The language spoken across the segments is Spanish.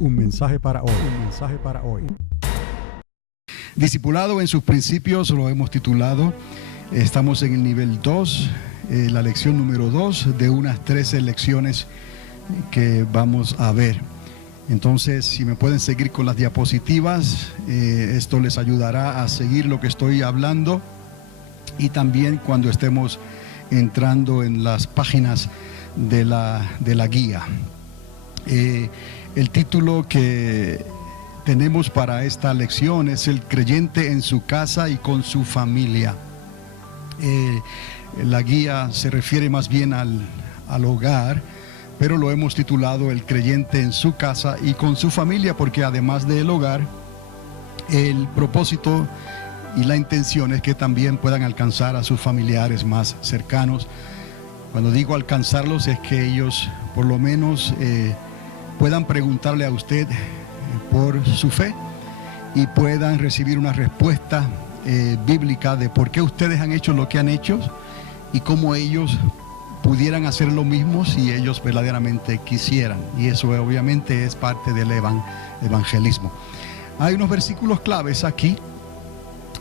Un mensaje para hoy. Un mensaje para hoy. Discipulado en sus principios, lo hemos titulado. Estamos en el nivel 2, la lección número 2 de unas 13 lecciones que vamos a ver. Entonces, si me pueden seguir con las diapositivas, esto les ayudará a seguir lo que estoy hablando, y también cuando estemos entrando en las páginas de la guía. El título que tenemos para esta lección es El creyente en su casa y con su familia. La guía se refiere más bien al hogar, pero lo hemos titulado El creyente en su casa y con su familia, porque además del hogar, el propósito y la intención es que también puedan alcanzar a sus familiares más cercanos. Cuando digo alcanzarlos, es que ellos por lo menos puedan preguntarle a usted por su fe y puedan recibir una respuesta bíblica de por qué ustedes han hecho lo que han hecho y cómo ellos pudieran hacer lo mismo si ellos verdaderamente quisieran. Y eso obviamente es parte del evangelismo. Hay unos versículos claves aquí,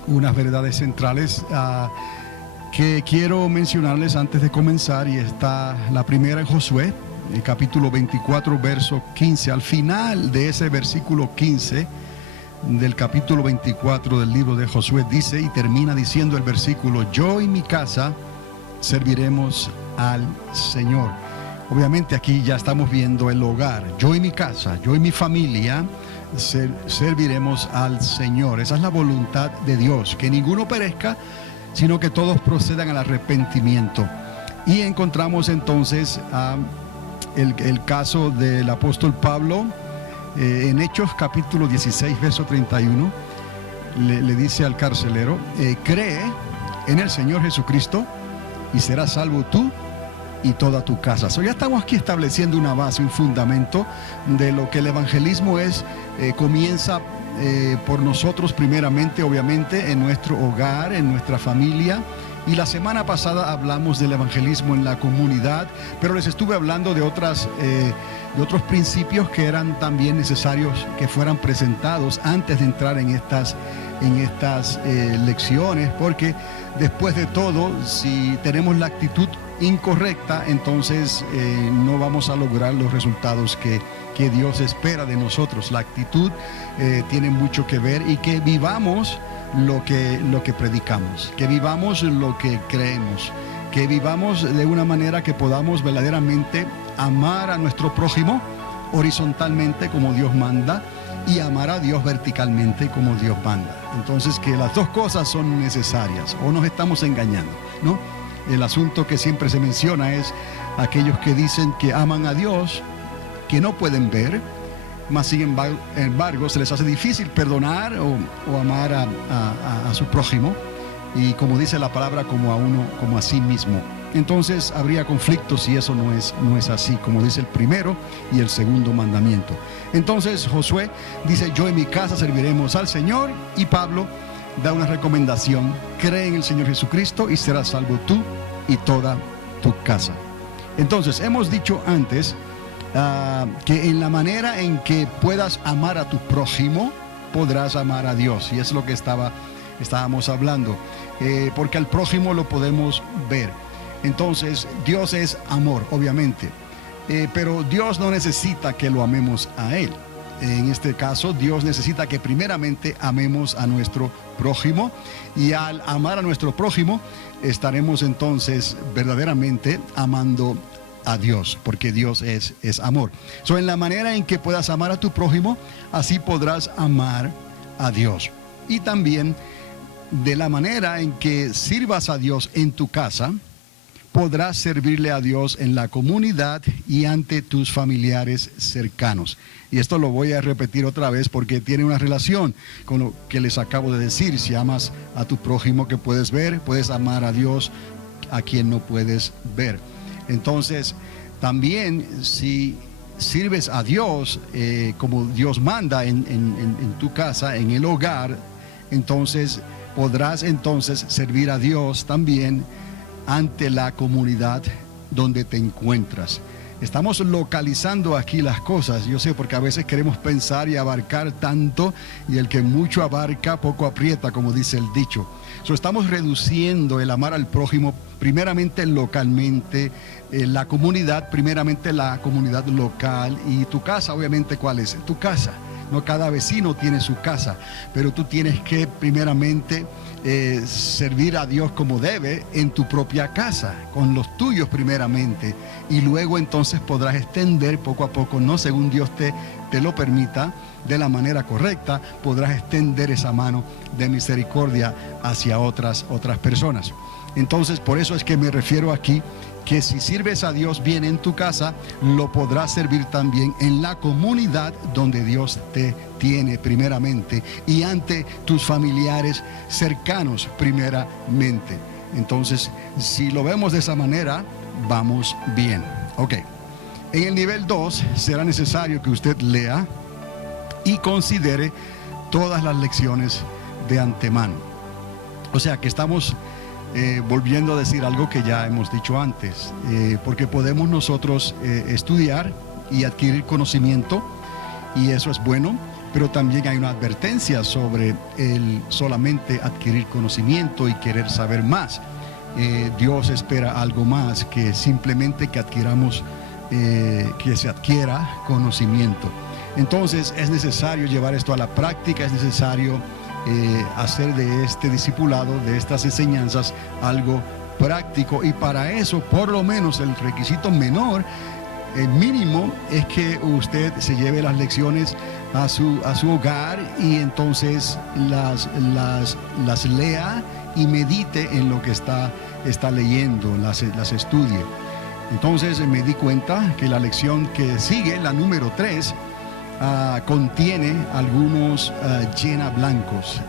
unas verdades centrales que quiero mencionarles antes de comenzar, y está la primera en Josué, el capítulo 24, verso 15. Al final de ese versículo 15 del capítulo 24 del libro de Josué dice, y termina diciendo el versículo: yo y mi casa serviremos al Señor. Obviamente aquí ya estamos viendo el hogar. Yo y mi casa, yo y mi familia serviremos al Señor. Esa es la voluntad de Dios, que ninguno perezca, sino que todos procedan al arrepentimiento. Y encontramos entonces el caso del apóstol Pablo en Hechos capítulo 16 verso 31. Le dice al carcelero: cree en el Señor Jesucristo y serás salvo tú y toda tu casa. Ya estamos aquí estableciendo una base, un fundamento de lo que el evangelismo es. Comienza por nosotros primeramente, obviamente, en nuestro hogar, en nuestra familia. Y la semana pasada hablamos del evangelismo en la comunidad, pero les estuve hablando de otros principios que eran también necesarios que fueran presentados antes de entrar en estas lecciones, porque después de todo, si tenemos la actitud incorrecta, entonces no vamos a lograr los resultados que Dios espera de nosotros. La actitud tiene mucho que ver, y que vivamos lo que predicamos, que vivamos lo que creemos, que vivamos de una manera que podamos verdaderamente amar a nuestro prójimo horizontalmente como Dios manda, y amar a Dios verticalmente como Dios manda. Entonces, que las dos cosas son necesarias, o nos estamos engañando, ¿no? El asunto que siempre se menciona es aquellos que dicen que aman a Dios, que no pueden ver, mas sin embargo se les hace difícil perdonar o amar a su prójimo, y como dice la palabra, como a uno, como a sí mismo. Entonces habría conflictos si eso no es así, como dice el primero y el segundo mandamiento. Entonces Josué dice: yo y mi casa serviremos al Señor, y Pablo da una recomendación: cree en el Señor Jesucristo y serás salvo tú y toda tu casa. Entonces hemos dicho antes que en la manera en que puedas amar a tu prójimo, podrás amar a Dios, y es lo que estábamos hablando, porque al prójimo lo podemos ver. Entonces Dios es amor, obviamente, pero Dios no necesita que lo amemos a Él. En este caso, Dios necesita que primeramente amemos a nuestro prójimo, y al amar a nuestro prójimo estaremos entonces verdaderamente amando a Dios, porque Dios es amor. En la manera en que puedas amar a tu prójimo, así podrás amar a Dios. Y también de la manera en que sirvas a Dios en tu casa, podrás servirle a Dios en la comunidad y ante tus familiares cercanos. Y esto lo voy a repetir otra vez porque tiene una relación con lo que les acabo de decir. Si amas a tu prójimo que puedes ver, puedes amar a Dios a quien no puedes ver. Entonces, también si sirves a Dios como Dios manda en tu casa, en el hogar, entonces podrás entonces servir a Dios también ante la comunidad donde te encuentras. Estamos localizando aquí las cosas, yo sé, porque a veces queremos pensar y abarcar tanto, y el que mucho abarca, poco aprieta, como dice el dicho. Estamos reduciendo el amar al prójimo primeramente localmente, la comunidad, primeramente la comunidad local, y tu casa, obviamente, ¿cuál es? Tu casa. No cada vecino tiene su casa, pero tú tienes que primeramente servir a Dios como debe en tu propia casa, con los tuyos primeramente, y luego entonces podrás extender poco a poco, no según Dios te lo permita, de la manera correcta, podrás extender esa mano de misericordia hacia otras personas. Entonces, por eso es que me refiero aquí, que si sirves a Dios bien en tu casa, lo podrás servir también en la comunidad donde Dios te tiene primeramente, y ante tus familiares cercanos primeramente. Entonces, si lo vemos de esa manera, vamos bien. Ok. En el nivel 2 será necesario que usted lea y considere todas las lecciones de antemano. O sea que estamos volviendo a decir algo que ya hemos dicho antes, porque podemos nosotros estudiar y adquirir conocimiento, y eso es bueno, pero también hay una advertencia sobre el solamente adquirir conocimiento y querer saber más. Dios espera algo más que simplemente que adquiramos, que se adquiera conocimiento. Entonces es necesario llevar esto a la práctica, es necesario hacer de este discipulado, de estas enseñanzas, algo práctico, y para eso por lo menos el requisito menor, el mínimo, es que usted se lleve las lecciones a su hogar, y entonces las lea y medite en lo que está leyendo, las estudie. Entonces me di cuenta que la lección que sigue, la número 3, contiene algunos llena blancos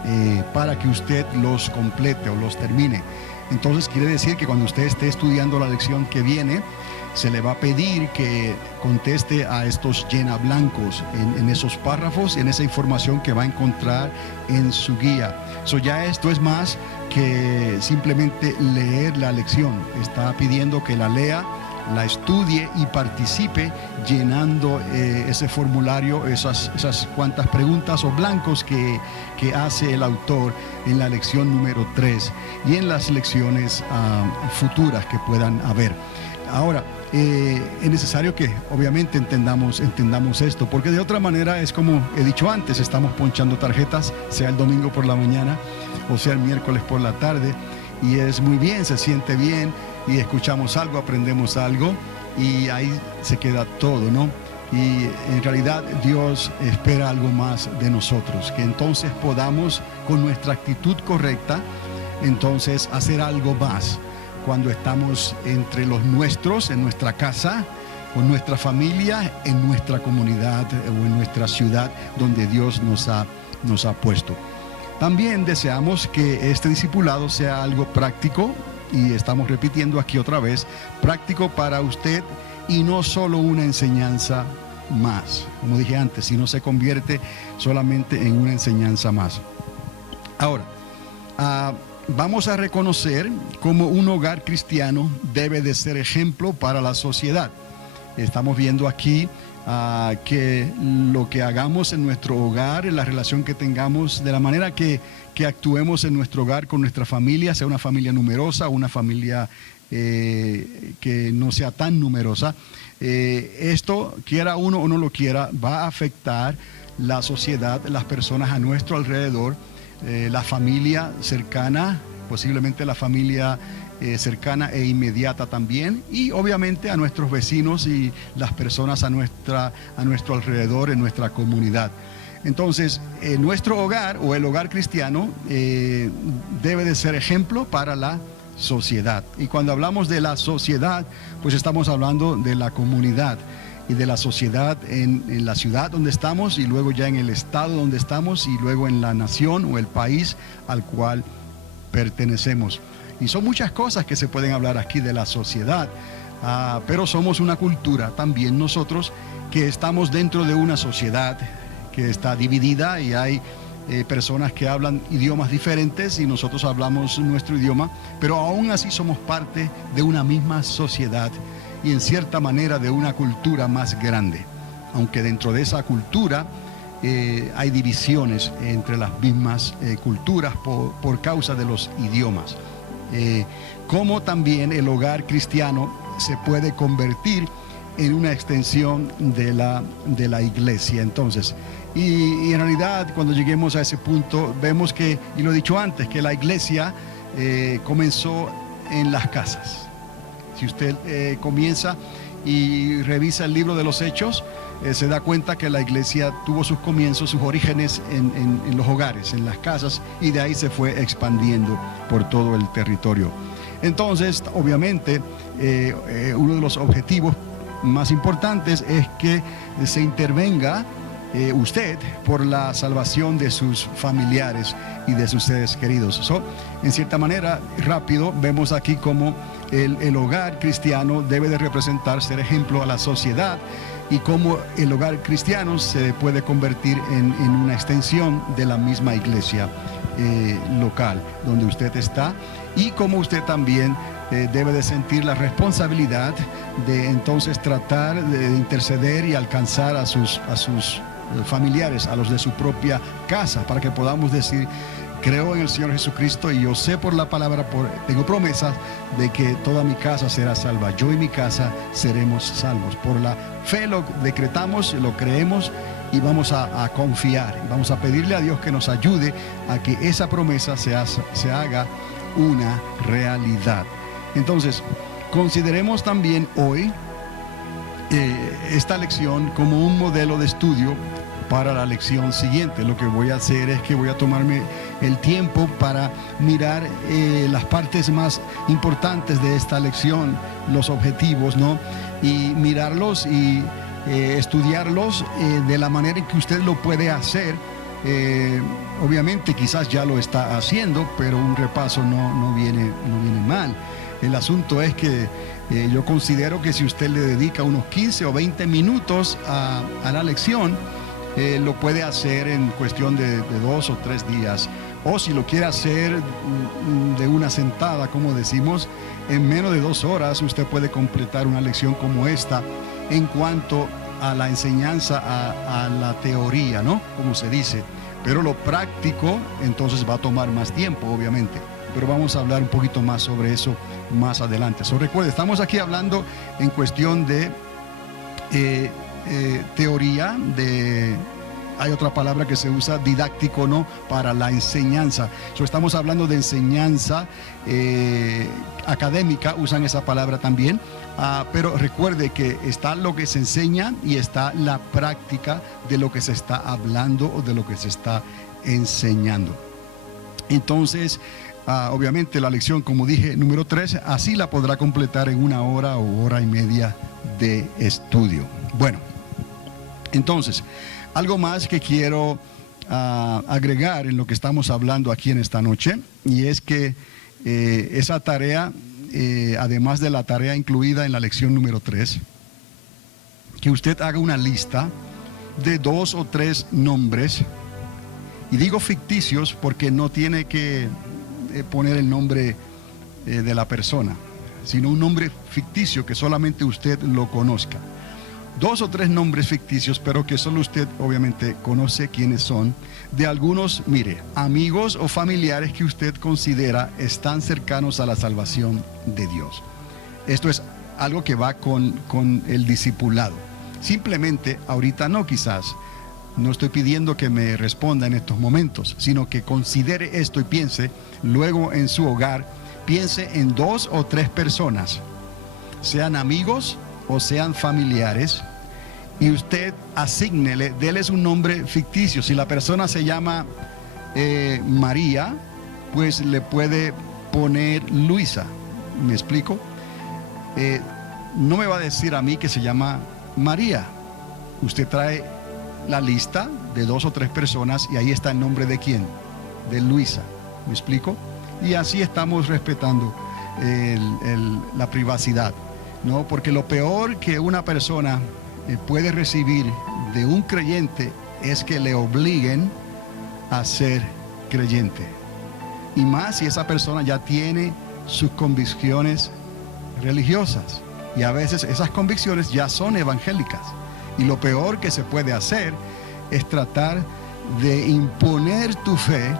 para que usted los complete o los termine. Entonces quiere decir que cuando usted esté estudiando la lección que viene, se le va a pedir que conteste a estos llena blancos en esos párrafos, en esa información que va a encontrar en su guía. Ya esto es más que simplemente leer la lección. Está pidiendo que la lea, la estudie y participe llenando ese formulario, esas cuantas preguntas o blancos que hace el autor en la lección número 3 y en las lecciones futuras que puedan haber. Ahora, es necesario que obviamente entendamos esto, porque de otra manera es como he dicho antes, estamos ponchando tarjetas, sea el domingo por la mañana o sea el miércoles por la tarde, y es muy bien, se siente bien, y escuchamos algo, aprendemos algo, y ahí se queda todo, ¿no? Y en realidad Dios espera algo más de nosotros, que entonces podamos, con nuestra actitud correcta, entonces hacer algo más cuando estamos entre los nuestros, en nuestra casa, con nuestra familia, en nuestra comunidad o en nuestra ciudad donde Dios nos ha puesto. También deseamos que este discipulado sea algo práctico, y estamos repitiendo aquí otra vez, práctico para usted, y no solo una enseñanza más, como dije antes, si no se convierte solamente en una enseñanza más. Ahora, vamos a reconocer cómo un hogar cristiano debe de ser ejemplo para la sociedad. Estamos viendo aquí que lo que hagamos en nuestro hogar, en la relación que tengamos, de la manera que actuemos en nuestro hogar con nuestra familia, sea una familia numerosa, una familia que no sea tan numerosa, esto, quiera uno o no lo quiera, va a afectar la sociedad, las personas a nuestro alrededor, la familia cercana, posiblemente la familia cercana e inmediata también, y obviamente a nuestros vecinos y las personas a nuestro alrededor, en nuestra comunidad. Entonces, nuestro hogar o el hogar cristiano debe de ser ejemplo para la sociedad. Y cuando hablamos de la sociedad, pues estamos hablando de la comunidad y de la sociedad en la ciudad donde estamos, y luego ya en el estado donde estamos, y luego en la nación o el país al cual pertenecemos. Y son muchas cosas que se pueden hablar aquí de la sociedad, pero somos una cultura también nosotros que estamos dentro de una sociedad que está dividida, y hay personas que hablan idiomas diferentes y nosotros hablamos nuestro idioma, pero aún así somos parte de una misma sociedad y en cierta manera de una cultura más grande, aunque dentro de esa cultura hay divisiones entre las mismas culturas por causa de los idiomas. Como también el hogar cristiano se puede convertir en una extensión de la iglesia. Entonces, y en realidad cuando lleguemos a ese punto vemos que, y lo he dicho antes, que la iglesia comenzó en las casas. Si usted comienza y revisa el libro de los Hechos, se da cuenta que la iglesia tuvo sus comienzos, sus orígenes en los hogares, en las casas, y de ahí se fue expandiendo por todo el territorio. Entonces, obviamente, uno de los objetivos más importantes es que se intervenga usted por la salvación de sus familiares y de sus seres queridos. En cierta manera, rápido, vemos aquí cómo el hogar cristiano debe de representar, ser ejemplo a la sociedad, y cómo el hogar cristiano se puede convertir en una extensión de la misma iglesia local donde usted está, y cómo usted también debe de sentir la responsabilidad de entonces tratar de interceder y alcanzar a sus familiares, a los de su propia casa, para que podamos decir: creo en el Señor Jesucristo y yo sé por la palabra, tengo promesas de que toda mi casa será salva. Yo y mi casa seremos salvos. Por la fe lo decretamos, lo creemos y vamos a confiar. Vamos a pedirle a Dios que nos ayude a que esa promesa se haga una realidad. Entonces, consideremos también hoy esta lección como un modelo de estudio para la lección siguiente. Lo que voy a hacer es que voy a tomarme el tiempo para mirar las partes más importantes de esta lección, los objetivos, ¿no? Y mirarlos y estudiarlos de la manera en que usted lo puede hacer. Obviamente quizás ya lo está haciendo, pero un repaso no viene mal. El asunto es que yo considero que si usted le dedica unos 15 o 20 minutos a la lección, lo puede hacer en cuestión de 2 o 3 días, o si lo quiere hacer de una sentada, como decimos, en menos de 2 horas usted puede completar una lección como esta en cuanto a la enseñanza, a la teoría, ¿no? Como se dice. Pero lo práctico entonces va a tomar más tiempo, obviamente, pero vamos a hablar un poquito más sobre eso más adelante. Recuerde, estamos aquí hablando en cuestión de teoría, hay otra palabra que se usa, didáctico, ¿no? Para la enseñanza. Estamos hablando de enseñanza académica, usan esa palabra también, pero recuerde que está lo que se enseña y está la práctica de lo que se está hablando o de lo que se está enseñando. Entonces, obviamente la lección, como dije, número 3, así la podrá completar en 1 hora o hora y media de estudio. Bueno, entonces, algo más que quiero agregar en lo que estamos hablando aquí en esta noche, y es que esa tarea, además de la tarea incluida en la lección número 3, que usted haga una lista de 2 o 3 nombres, y digo ficticios porque no tiene que poner el nombre de la persona, sino un nombre ficticio que solamente usted lo conozca. 2 o 3 nombres ficticios, pero que solo usted obviamente conoce quiénes son, de algunos, mire, amigos o familiares que usted considera están cercanos a la salvación de Dios. Esto es algo que va con el discipulado. Simplemente, ahorita no, quizás, no estoy pidiendo que me responda en estos momentos, sino que considere esto y piense, luego en su hogar, piense en 2 o 3 personas, sean amigos o sean familiares, y usted asígnele, déles un nombre ficticio. Si la persona se llama María, pues le puede poner Luisa. ¿Me explico? No me va a decir a mí que se llama María. Usted trae la lista de 2 o 3 personas y ahí está el nombre de quién, de Luisa. ¿Me explico? Y así estamos respetando la privacidad, ¿no? Porque lo peor que una persona puede recibir de un creyente es que le obliguen a ser creyente, y más si esa persona ya tiene sus convicciones religiosas. Y a veces esas convicciones ya son evangélicas. Y lo peor que se puede hacer es tratar de imponer tu fe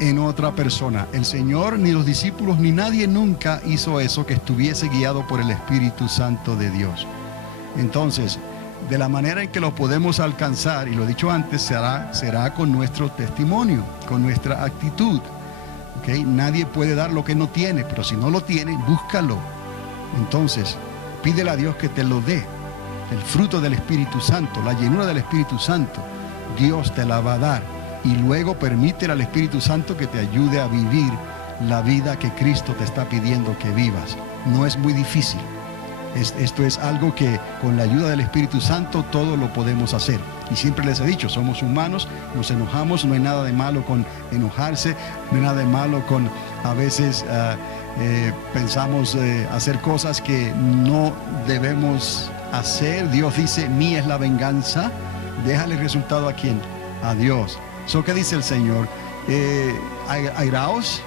en otra persona. El Señor, ni los discípulos, ni nadie nunca hizo eso que estuviese guiado por el Espíritu Santo de Dios. Entonces, de la manera en que lo podemos alcanzar, y lo he dicho antes, será con nuestro testimonio, con nuestra actitud. ¿Okay? Nadie puede dar lo que no tiene, pero si no lo tiene, búscalo. Entonces, pídele a Dios que te lo dé. El fruto del Espíritu Santo, la llenura del Espíritu Santo, Dios te la va a dar. Y luego permítele al Espíritu Santo que te ayude a vivir la vida que Cristo te está pidiendo que vivas. No es muy difícil. Esto es algo que con la ayuda del Espíritu Santo todo lo podemos hacer. Y siempre les he dicho, somos humanos, nos enojamos, no hay nada de malo con enojarse, no hay nada de malo con a veces pensamos hacer cosas que no debemos hacer. Dios dice, mía es la venganza. Déjale el resultado a quién, a Dios. ¿Qué dice el Señor? Airaos,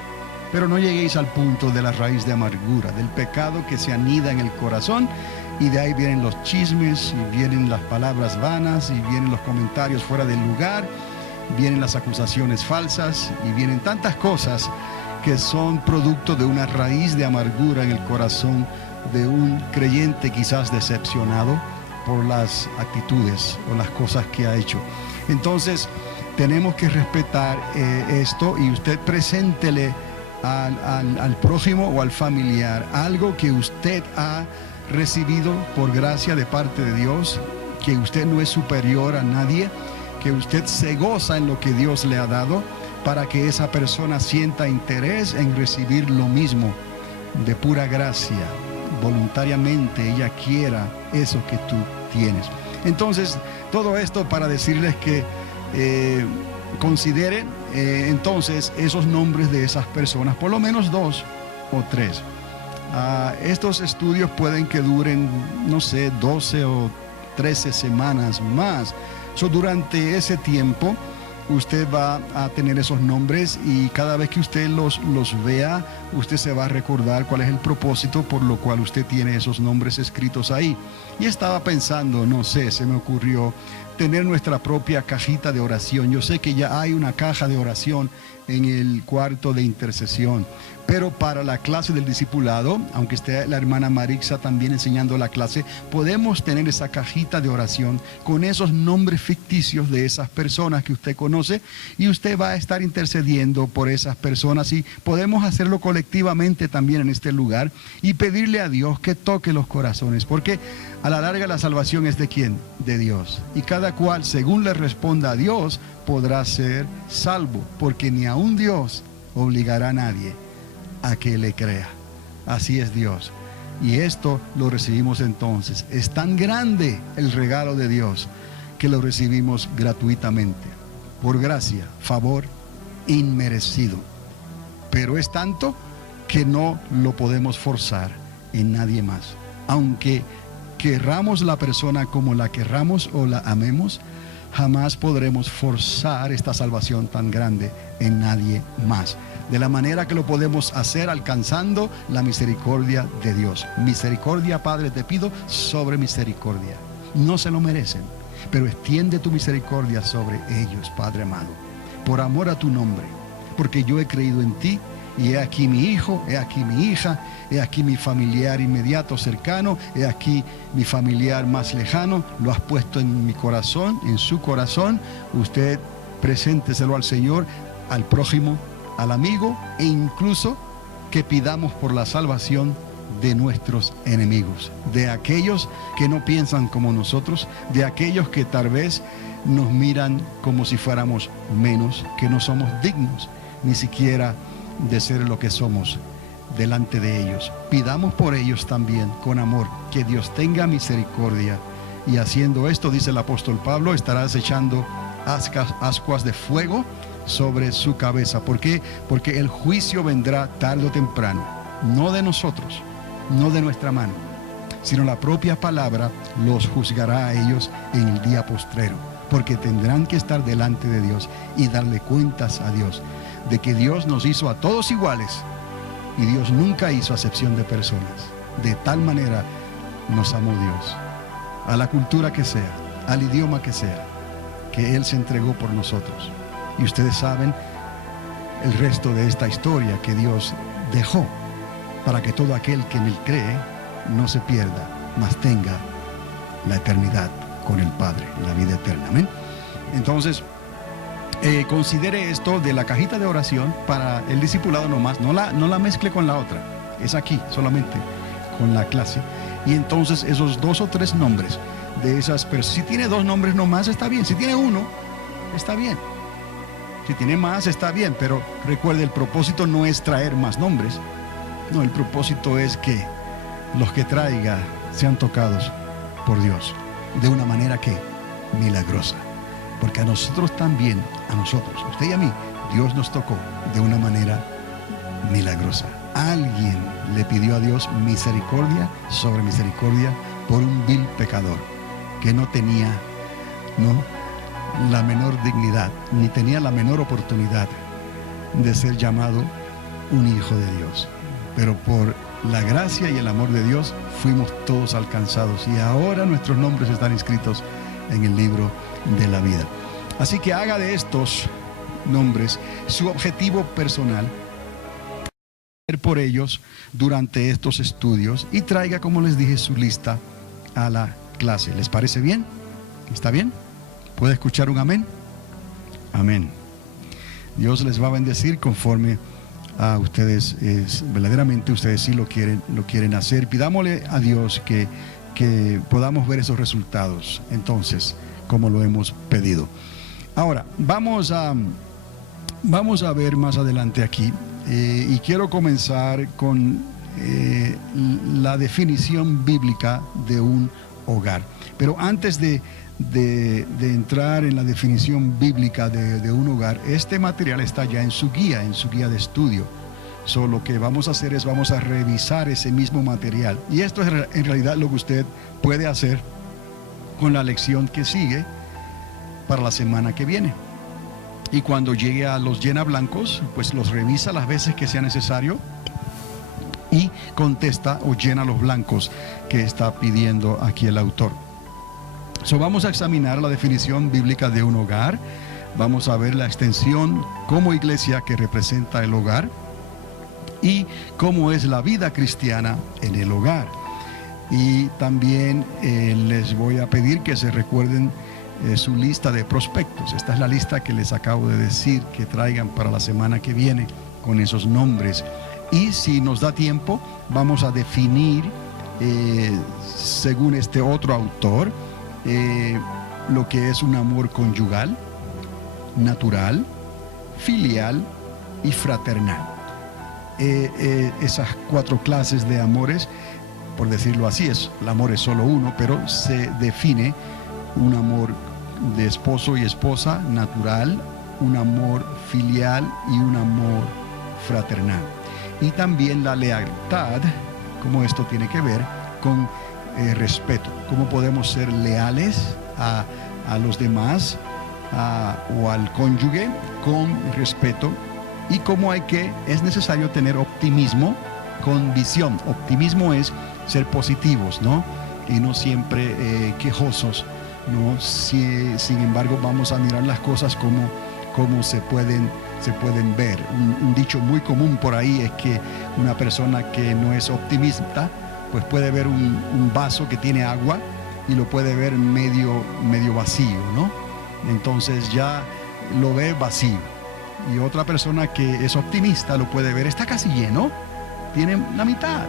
pero no lleguéis al punto de la raíz de amargura, del pecado que se anida en el corazón, y de ahí vienen los chismes, y vienen las palabras vanas, y vienen los comentarios fuera del lugar, vienen las acusaciones falsas, y vienen tantas cosas que son producto de una raíz de amargura en el corazón de un creyente quizás decepcionado por las actitudes o las cosas que ha hecho. Entonces, tenemos que respetar esto, y usted preséntele al prójimo o al familiar algo que usted ha recibido por gracia de parte de Dios, que usted no es superior a nadie, que usted se goza en lo que Dios le ha dado, para que esa persona sienta interés en recibir lo mismo de pura gracia, voluntariamente ella quiera eso que tú tienes. Entonces, todo esto para decirles que consideren entonces esos nombres de esas personas, por lo menos 2 o 3. Estos estudios pueden que duren, no sé, 12 o 13 semanas más. Durante ese tiempo usted va a tener esos nombres, y cada vez que usted los vea, usted se va a recordar cuál es el propósito por lo cual usted tiene esos nombres escritos ahí. Y estaba pensando, no sé, se me ocurrió tener nuestra propia cajita de oración. Yo sé que ya hay una caja de oración en el cuarto de intercesión, pero para la clase del discipulado, aunque esté la hermana Marixa también enseñando la clase, podemos tener esa cajita de oración con esos nombres ficticios de esas personas que usted conoce, y usted va a estar intercediendo por esas personas, y podemos hacerlo colectivamente también en este lugar y pedirle a Dios que toque los corazones, porque a la larga la salvación es de ¿quién? De Dios, y cada cual según le responda a Dios podrá ser salvo, porque ni aun Dios obligará a nadie a que le crea. Así es Dios, y esto lo recibimos entonces. Es tan grande el regalo de Dios que lo recibimos gratuitamente, por gracia, favor inmerecido, pero es tanto que no lo podemos forzar en nadie más. Aunque querramos la persona como la querramos o la amemos, jamás podremos forzar esta salvación tan grande en nadie más. De la manera que lo podemos hacer alcanzando la misericordia de Dios. Misericordia, Padre, te pido sobre misericordia. No se lo merecen, pero extiende tu misericordia sobre ellos, Padre amado, por amor a tu nombre, porque yo he creído en ti, y he aquí mi hijo, he aquí mi hija, he aquí mi familiar inmediato cercano, he aquí mi familiar más lejano. Lo has puesto en mi corazón, en su corazón. Usted presénteselo al Señor, al prójimo, al amigo, e incluso que pidamos por la salvación de nuestros enemigos, de aquellos que no piensan como nosotros, de aquellos que tal vez nos miran como si fuéramos menos, que no somos dignos ni siquiera de ser lo que somos delante de ellos. Pidamos por ellos también con amor, que Dios tenga misericordia, y haciendo esto, dice el apóstol Pablo, estarás echando ascuas de fuego sobre su cabeza. ¿Por qué? Porque el juicio vendrá tarde o temprano, no de nosotros, no de nuestra mano, sino la propia palabra los juzgará a ellos en el día postrero, porque tendrán que estar delante de Dios y darle cuentas a Dios de que Dios nos hizo a todos iguales, y Dios nunca hizo acepción de personas. De tal manera nos amó Dios, a la cultura que sea, al idioma que sea, que Él se entregó por nosotros. Y ustedes saben el resto de esta historia que Dios dejó para que todo aquel que en Él cree no se pierda, mas tenga la eternidad con el Padre, la vida eterna. Amén. Entonces, considere esto de la cajita de oración para el discipulado nomás, no la mezcle con la otra, es aquí solamente con la clase. Y entonces esos 2 o 3 nombres de esas personas, si tiene 2 nombres nomás está bien, si tiene 1 está bien, si tiene más está bien, pero recuerde, el propósito no es traer más nombres, no, el propósito es que los que traiga sean tocados por Dios de una manera que milagrosa, porque a nosotros también, a nosotros, a usted y a mí, Dios nos tocó de una manera milagrosa. Alguien le pidió a Dios misericordia sobre misericordia por un vil pecador que no tenía la menor dignidad, ni tenía la menor oportunidad de ser llamado un hijo de Dios. Pero por la gracia y el amor de Dios fuimos todos alcanzados y ahora nuestros nombres están inscritos en el libro de la vida. Así que haga de estos nombres su objetivo personal por ellos durante estos estudios y traiga, como les dije, su lista a la clase. ¿Les parece bien? ¿Está bien? ¿Puede escuchar un amén? Amén. Dios les va a bendecir conforme a ustedes, verdaderamente ustedes sí lo quieren hacer. Pidámosle a Dios que podamos ver esos resultados, entonces, como lo hemos pedido. Ahora, vamos a ver más adelante aquí, y quiero comenzar con la definición bíblica de un hogar. Pero antes de entrar en la definición bíblica de un hogar, este material está ya en su guía de estudio. Lo que vamos a hacer es vamos a revisar ese mismo material. Y esto es en realidad lo que usted puede hacer con la lección que sigue para la semana que viene. Y cuando llegue a los llena blancos, pues los revisa las veces que sea necesario y contesta o llena los blancos que está pidiendo aquí el autor. Vamos a examinar la definición bíblica de un hogar. Vamos a ver la extensión como iglesia que representa el hogar y cómo es la vida cristiana en el hogar. Y también les voy a pedir que se recuerden su lista de prospectos. Esta es la lista que les acabo de decir que traigan para la semana que viene con esos nombres. Y si nos da tiempo, vamos a definir, según este otro autor, lo que es un amor conyugal, natural, filial y fraternal. Esas 4 clases de amores, por decirlo así, el amor es solo uno, pero se define un amor de esposo y esposa natural, un amor filial y un amor fraternal. Y también la lealtad, como esto tiene que ver con respeto, cómo podemos ser leales a los demás o al cónyuge con respeto, y cómo es necesario tener optimismo con visión. Optimismo es ser positivos, ¿no? Y no siempre quejosos, ¿no? Sin embargo, vamos a mirar las cosas como se pueden ver. Un dicho muy común por ahí es que una persona que no es optimista, pues puede ver un vaso que tiene agua y lo puede ver medio vacío, ¿no? Entonces ya lo ve vacío. Y otra persona que es optimista lo puede ver, está casi lleno, tiene la mitad,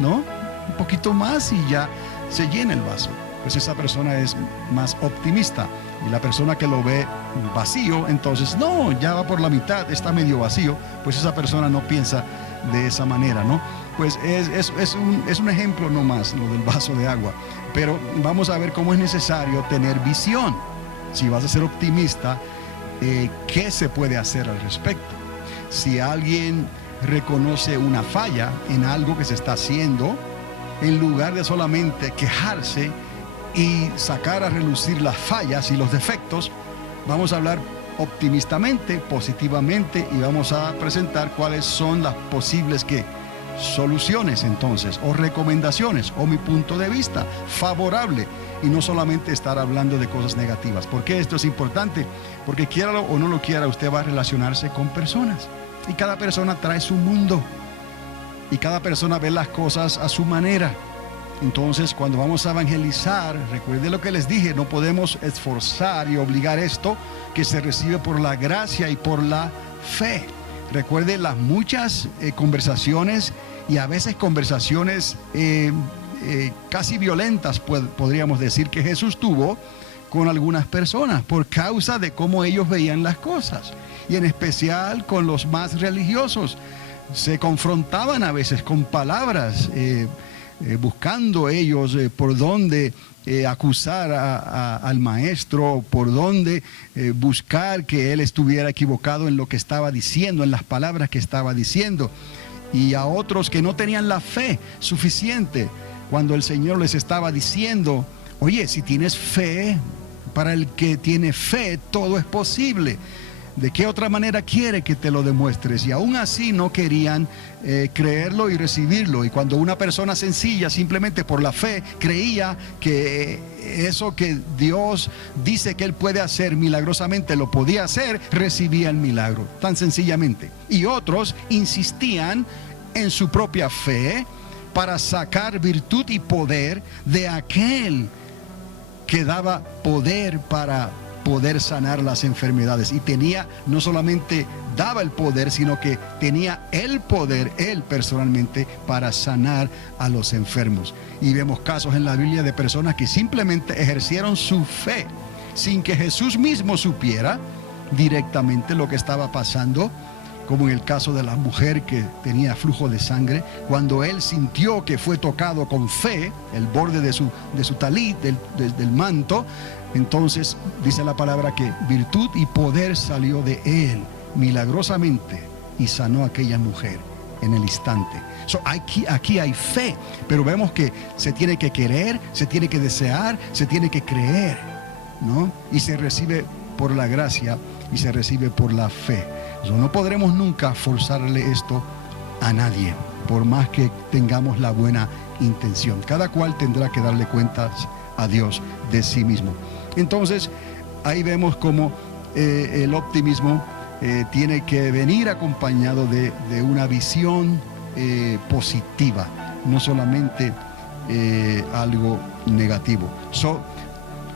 ¿no? Un poquito más y ya se llena el vaso. Pues esa persona es más optimista. Y la persona que lo ve vacío, entonces, no, ya va por la mitad, está medio vacío, pues esa persona no piensa de esa manera, ¿no? Pues es un ejemplo nomás, lo del vaso de agua. Pero vamos a ver cómo es necesario tener visión. Si vas a ser optimista, ¿qué se puede hacer al respecto? Si alguien reconoce una falla en algo que se está haciendo, en lugar de solamente quejarse y sacar a relucir las fallas y los defectos, vamos a hablar optimistamente, positivamente, y vamos a presentar cuáles son las posibles soluciones entonces, o recomendaciones, o mi punto de vista favorable, y no solamente estar hablando de cosas negativas. ¿Por qué esto es importante? Porque quiera o no lo quiera, usted va a relacionarse con personas, y cada persona trae su mundo, y cada persona ve las cosas a su manera. Entonces, cuando vamos a evangelizar, recuerde lo que les dije, no podemos esforzar y obligar esto que se recibe por la gracia y por la fe. Recuerde las muchas conversaciones, y a veces conversaciones casi violentas, podríamos decir, que Jesús tuvo con algunas personas por causa de cómo ellos veían las cosas, y en especial con los más religiosos. Se confrontaban a veces con palabras, buscando ellos por dónde acusar al maestro, por dónde buscar que él estuviera equivocado en lo que estaba diciendo, en las palabras que estaba diciendo. Y a otros que no tenían la fe suficiente, cuando el Señor les estaba diciendo: oye, si tienes fe, para el que tiene fe todo es posible. ¿De qué otra manera quiere que te lo demuestres? Y aún así no querían creerlo y recibirlo. Y cuando una persona sencilla, simplemente por la fe, creía que eso que Dios dice que Él puede hacer milagrosamente lo podía hacer, recibía el milagro, tan sencillamente. Y otros insistían en su propia fe para sacar virtud y poder de aquel que daba poder para poder sanar las enfermedades, y tenía, no solamente daba el poder, sino que tenía el poder él personalmente para sanar a los enfermos. Y vemos casos en la Biblia de personas que simplemente ejercieron su fe sin que Jesús mismo supiera directamente lo que estaba pasando, como en el caso de la mujer que tenía flujo de sangre. Cuando él sintió que fue tocado con fe el borde de su talit, del manto, entonces dice la palabra que virtud y poder salió de él milagrosamente y sanó a aquella mujer en el instante. Aquí hay fe, pero vemos que se tiene que querer, se tiene que desear, se tiene que creer, ¿no? Y se recibe por la gracia y se recibe por la fe. No podremos nunca forzarle esto a nadie, por más que tengamos la buena intención. Cada cual tendrá que darle cuentas a Dios de sí mismo. Entonces, ahí vemos cómo el optimismo tiene que venir acompañado de una visión positiva, no solamente algo negativo.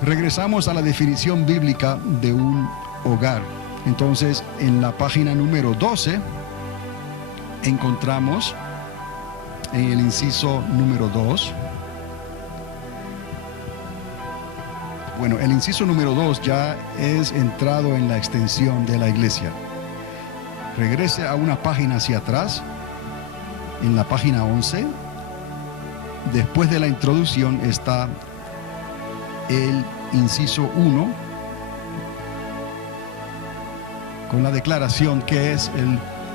Regresamos a la definición bíblica de un hogar. Entonces, en la página número 12 encontramos en el inciso número 2. Bueno, el inciso número 2 ya es entrado en la extensión de la iglesia. Regrese a una página hacia atrás, en la página 11. Después de la introducción está el inciso 1, con la declaración que es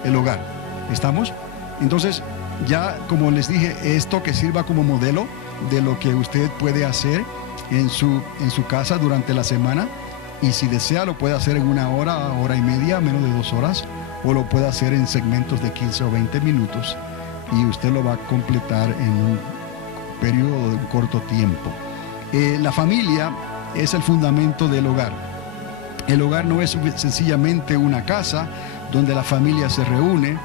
el hogar. ¿Estamos? Entonces, ya como les dije, esto que sirva como modelo de lo que usted puede hacer en su casa durante la semana, y si desea lo puede hacer en una hora, hora y media, menos de 2 horas, o lo puede hacer en segmentos de 15 o 20 minutos, y usted lo va a completar en un periodo de un corto tiempo. La familia es el fundamento del hogar. El hogar no es sencillamente una casa donde la familia se reúne,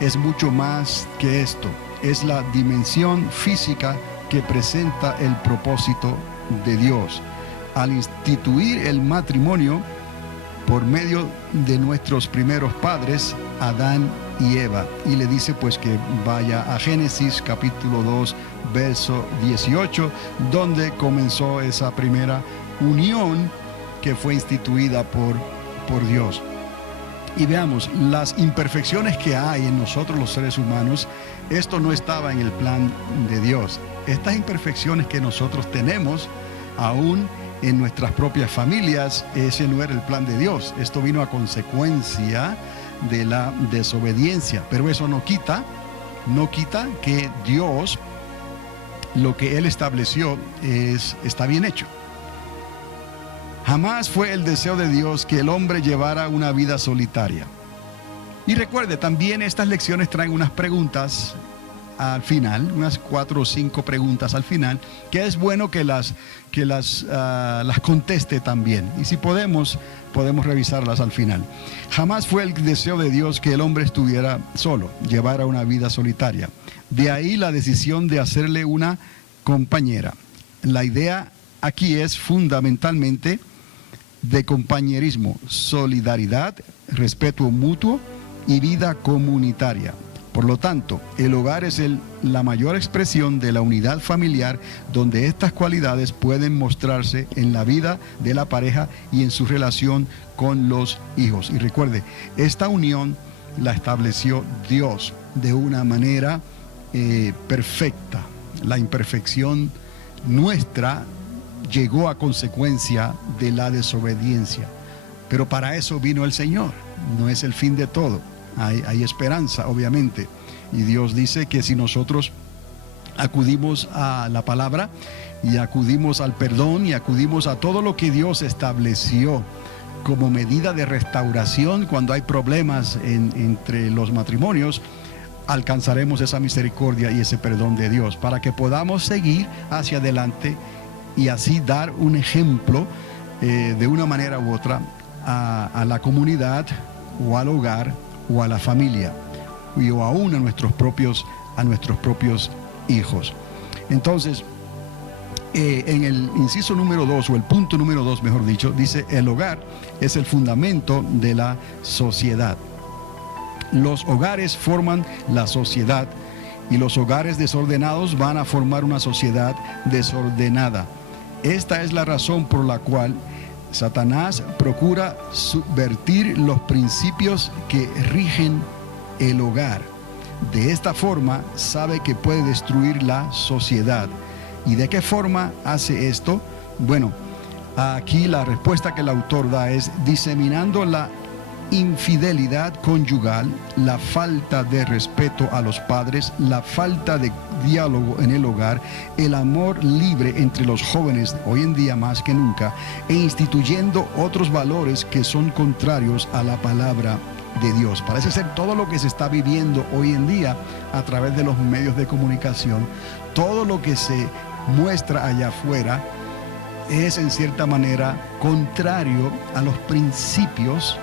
es mucho más que esto. Es la dimensión física que presenta el propósito de Dios. Al instituir el matrimonio por medio de nuestros primeros padres, Adán y Eva, y le dice pues que vaya a Génesis capítulo 2 verso 18, donde comenzó esa primera unión que fue instituida por Dios. Y veamos las imperfecciones que hay en nosotros los seres humanos. Esto no estaba en el plan de Dios. Estas imperfecciones que nosotros tenemos aún en nuestras propias familias, ese no era el plan de Dios. Esto vino a consecuencia de la desobediencia, pero eso no quita que Dios, lo que Él estableció está bien hecho. Jamás fue el deseo de Dios que el hombre llevara una vida solitaria. Y recuerde, también estas lecciones traen unas preguntas al final, unas 4 o 5 preguntas al final, que es bueno que las conteste también. Y si podemos revisarlas al final. Jamás fue el deseo de Dios que el hombre estuviera solo, llevara una vida solitaria. De ahí la decisión de hacerle una compañera. La idea aquí es fundamentalmente de compañerismo, solidaridad, respeto mutuo y vida comunitaria. Por lo tanto, el hogar es la mayor expresión de la unidad familiar, donde estas cualidades pueden mostrarse en la vida de la pareja y en su relación con los hijos. Y recuerde, esta unión la estableció Dios de una manera perfecta. La imperfección nuestra llegó a consecuencia de la desobediencia. Pero para eso vino el Señor. No es el fin de todo. Hay esperanza, obviamente. Y Dios dice que si nosotros acudimos a la palabra y acudimos al perdón y acudimos a todo lo que Dios estableció como medida de restauración cuando hay problemas entre los matrimonios, alcanzaremos esa misericordia y ese perdón de Dios para que podamos seguir hacia adelante y así dar un ejemplo de una manera u otra a la comunidad o al hogar o a la familia o aún a nuestros propios hijos. Entonces, en el inciso número 2 o el punto número 2, mejor dicho, dice: el hogar es el fundamento de la sociedad. Los hogares forman la sociedad y los hogares desordenados van a formar una sociedad desordenada. Esta es la razón por la cual Satanás procura subvertir los principios que rigen el hogar. De esta forma sabe que puede destruir la sociedad. ¿Y de qué forma hace esto? Bueno, aquí la respuesta que el autor da es diseminando la infidelidad conyugal, la falta de respeto a los padres, la falta de diálogo en el hogar, el amor libre entre los jóvenes hoy en día más que nunca, e instituyendo otros valores que son contrarios a la palabra de Dios. Parece ser todo lo que se está viviendo hoy en día a través de los medios de comunicación, todo lo que se muestra allá afuera es en cierta manera contrario a los principios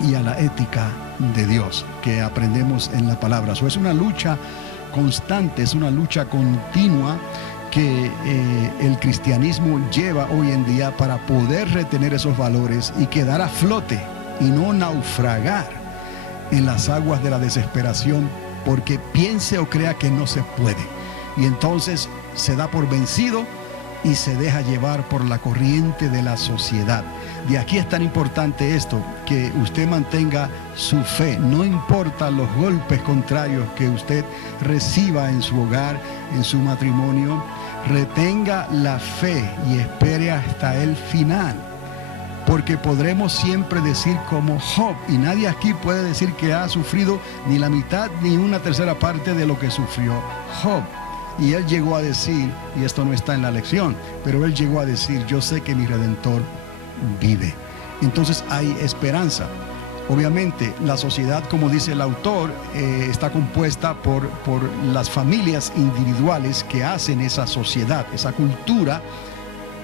y a la ética de Dios que aprendemos en la palabra. Eso es una lucha constante, es una lucha continua que el cristianismo lleva hoy en día para poder retener esos valores y quedar a flote y no naufragar en las aguas de la desesperación porque piense o crea que no se puede. Y entonces se da por vencido y se deja llevar por la corriente de la sociedad. De aquí es tan importante esto, que usted mantenga su fe. No importa los golpes contrarios que usted reciba en su hogar, en su matrimonio, retenga la fe y espere hasta el final. Porque podremos siempre decir como Job, y nadie aquí puede decir que ha sufrido ni la mitad ni una tercera parte de lo que sufrió Job. Y él llegó a decir, y esto no está en la lección, pero él llegó a decir: yo sé que mi Redentor vive. Entonces hay esperanza. Obviamente la sociedad, como dice el autor, está compuesta por las familias individuales que hacen esa sociedad. Esa cultura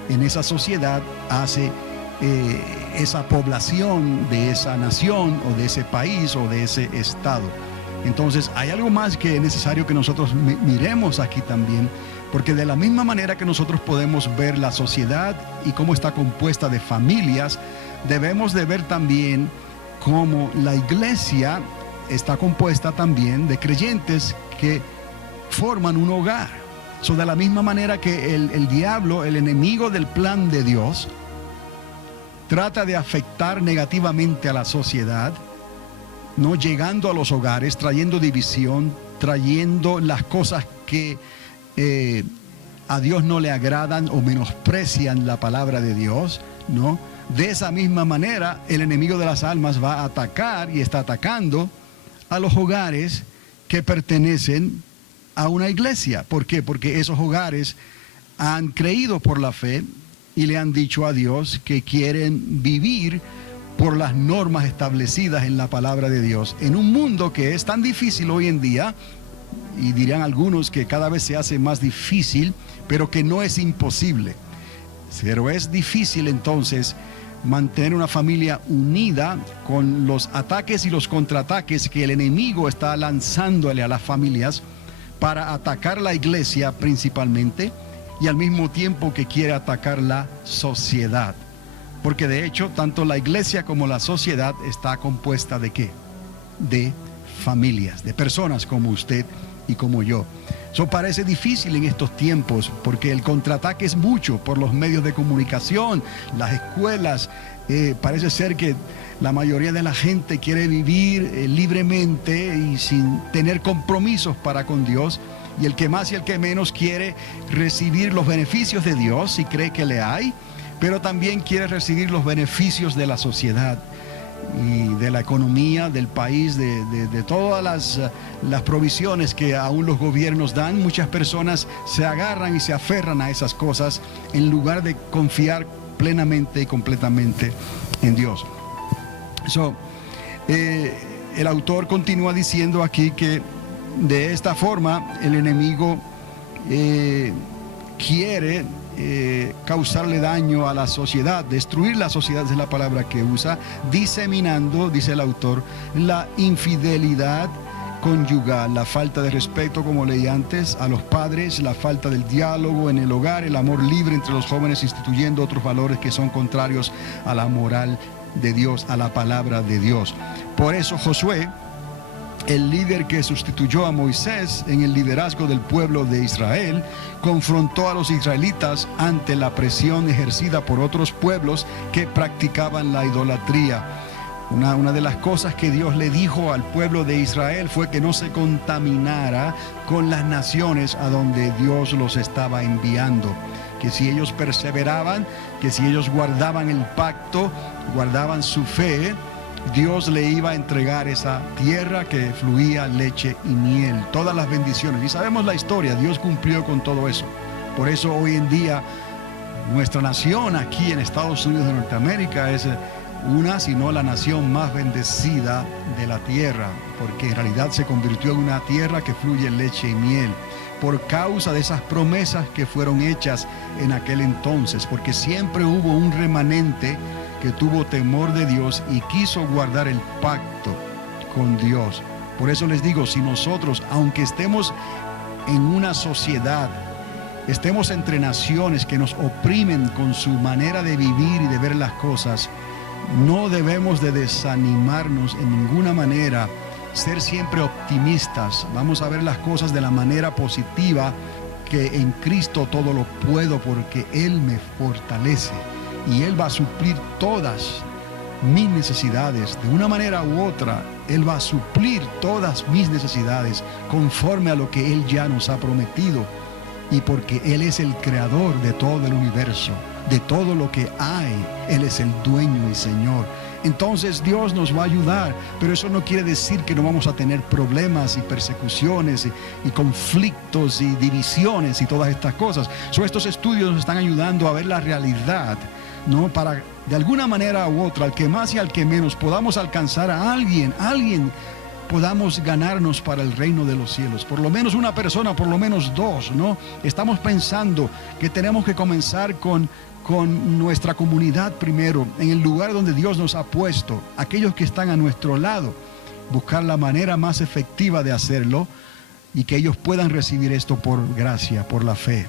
en esa sociedad hace esa población de esa nación o de ese país o de ese estado. Entonces hay algo más que es necesario que nosotros miremos aquí también, porque de la misma manera que nosotros podemos ver la sociedad y cómo está compuesta de familias, debemos de ver también cómo la iglesia está compuesta también de creyentes que forman un hogar. De la misma manera que el diablo, el enemigo del plan de Dios, trata de afectar negativamente a la sociedad, no llegando a los hogares, trayendo división, trayendo las cosas que a Dios no le agradan o menosprecian la palabra de Dios, ¿no? De esa misma manera, el enemigo de las almas va a atacar y está atacando a los hogares que pertenecen a una iglesia. ¿Por qué? Porque esos hogares han creído por la fe y le han dicho a Dios que quieren vivir por las normas establecidas en la palabra de Dios. En un mundo que es tan difícil hoy en día, y dirán algunos que cada vez se hace más difícil, pero que no es imposible. Pero es difícil entonces mantener una familia unida con los ataques y los contraataques que el enemigo está lanzándole a las familias para atacar la iglesia principalmente, y al mismo tiempo que quiere atacar la sociedad. Porque de hecho, tanto la iglesia como la sociedad está compuesta ¿de qué? De familias, de personas como usted y como yo. Eso parece difícil en estos tiempos porque el contraataque es mucho por los medios de comunicación, las escuelas. Parece ser que la mayoría de la gente quiere vivir libremente y sin tener compromisos para con Dios. Y el que más y el que menos quiere recibir los beneficios de Dios y cree que le hay, pero también quiere recibir los beneficios de la sociedad y de la economía del país, de todas las provisiones que aún los gobiernos dan. Muchas personas se agarran y se aferran a esas cosas en lugar de confiar plenamente y completamente en Dios. El autor continúa diciendo aquí que de esta forma el enemigo quiere causarle daño a la sociedad, destruir la sociedad es la palabra que usa, diseminando, dice el autor, la infidelidad conyugal, la falta de respeto, como leí antes, a los padres, la falta del diálogo en el hogar, el amor libre entre los jóvenes, instituyendo otros valores que son contrarios a la moral de Dios, a la palabra de Dios. Por eso Josué, el líder que sustituyó a Moisés en el liderazgo del pueblo de Israel, confrontó a los israelitas ante la presión ejercida por otros pueblos que practicaban la idolatría. Una de las cosas que Dios le dijo al pueblo de Israel fue que no se contaminara con las naciones a donde Dios los estaba enviando. Que si ellos perseveraban, que si ellos guardaban el pacto, guardaban su fe, Dios le iba a entregar esa tierra que fluía leche y miel, todas las bendiciones. Y sabemos la historia, Dios cumplió con todo eso. Por eso hoy en día nuestra nación aquí en Estados Unidos de Norteamérica es sino la nación más bendecida de la tierra, porque en realidad se convirtió en una tierra que fluye leche y miel, por causa de esas promesas que fueron hechas en aquel entonces, porque siempre hubo un remanente que tuvo temor de Dios y quiso guardar el pacto con Dios. Por eso les digo, si nosotros, aunque estemos en una sociedad, estemos entre naciones que nos oprimen con su manera de vivir y de ver las cosas, no debemos de desanimarnos en ninguna manera, ser siempre optimistas. Vamos a ver las cosas de la manera positiva, que en Cristo todo lo puedo porque Él me fortalece y Él va a suplir todas mis necesidades. De una manera u otra, Él va a suplir todas mis necesidades conforme a lo que Él ya nos ha prometido, y porque Él es el creador de todo el universo, de todo lo que hay. Él es el dueño y Señor. Entonces Dios nos va a ayudar, pero eso no quiere decir que no vamos a tener problemas y persecuciones y conflictos y divisiones y todas estas cosas. Estos estudios nos están ayudando a ver la realidad, ¿no? Para de alguna manera u otra, al que más y al que menos, podamos alcanzar a alguien podamos ganarnos para el reino de los cielos. Por lo menos una persona, por lo menos dos, ¿no? Estamos pensando que tenemos que comenzar con nuestra comunidad primero, en el lugar donde Dios nos ha puesto, aquellos que están a nuestro lado, buscar la manera más efectiva de hacerlo y que ellos puedan recibir esto por gracia, por la fe.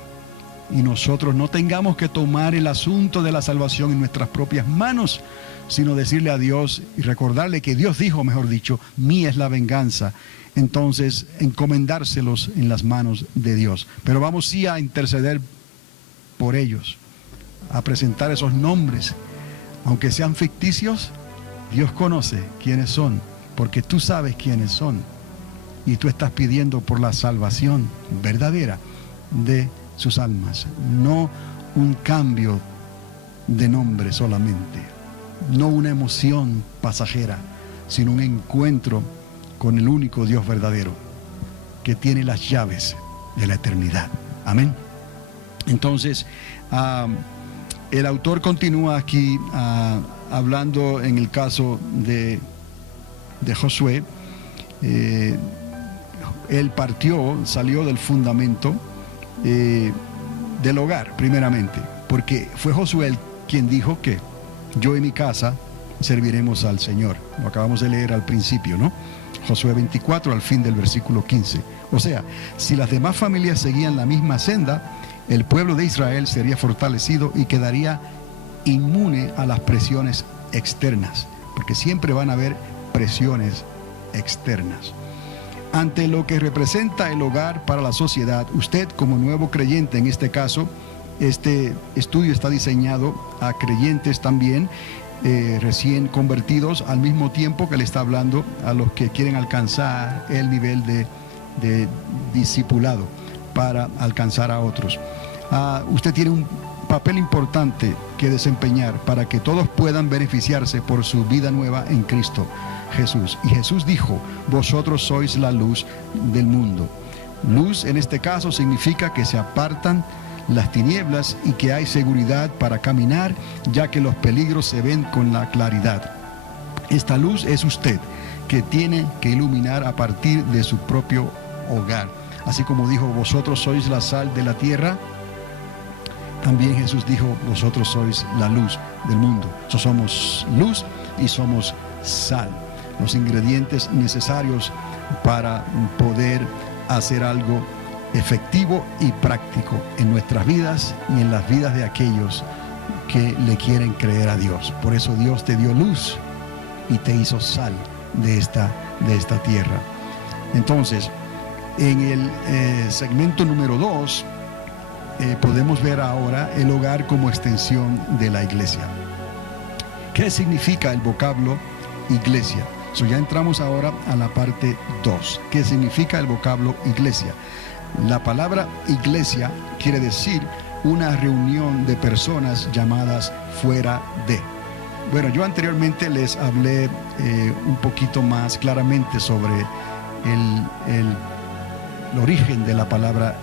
Y nosotros no tengamos que tomar el asunto de la salvación en nuestras propias manos, sino decirle a Dios y recordarle que Dios dijo, mejor dicho, mía es la venganza. Entonces, encomendárselos en las manos de Dios. Pero vamos sí a interceder por ellos, a presentar esos nombres. Aunque sean ficticios, Dios conoce quiénes son, porque tú sabes quiénes son. Y tú estás pidiendo por la salvación verdadera de sus almas, no un cambio de nombre solamente, no una emoción pasajera, sino un encuentro con el único Dios verdadero que tiene las llaves de la eternidad. Amén. Entonces, el autor continúa aquí hablando en el caso de Josué. Él salió del fundamento del hogar, primeramente, porque fue Josué quien dijo que yo y mi casa serviremos al Señor. Lo acabamos de leer al principio, ¿no? Josué 24, al fin del versículo 15. O sea, si las demás familias seguían la misma senda, el pueblo de Israel sería fortalecido y quedaría inmune a las presiones externas, porque siempre van a haber presiones externas. Ante lo que representa el hogar para la sociedad, usted como nuevo creyente, en este caso, este estudio está diseñado a creyentes también, recién convertidos, al mismo tiempo que le está hablando a los que quieren alcanzar el nivel de discipulado para alcanzar a otros. Usted tiene un papel importante que desempeñar para que todos puedan beneficiarse por su vida nueva en Cristo Jesús. Y Jesús dijo: vosotros sois la luz del mundo. Luz en este caso significa que se apartan las tinieblas y que hay seguridad para caminar, ya que los peligros se ven con la claridad. Esta luz es usted, que tiene que iluminar a partir de su propio hogar. Así como dijo: vosotros sois la sal de la tierra, también Jesús dijo: vosotros sois la luz del mundo. Somos luz y somos sal, los ingredientes necesarios para poder hacer algo efectivo y práctico en nuestras vidas y en las vidas de aquellos que le quieren creer a Dios. Por eso Dios te dio luz y te hizo sal de esta tierra. Entonces, en el segmento número 2 podemos ver ahora el hogar como extensión de la iglesia. ¿Qué significa el vocablo iglesia? Ya entramos ahora a la parte 2. ¿Qué significa el vocablo iglesia? La palabra iglesia quiere decir una reunión de personas llamadas fuera de. Bueno, yo anteriormente les hablé un poquito más claramente sobre el origen de la palabra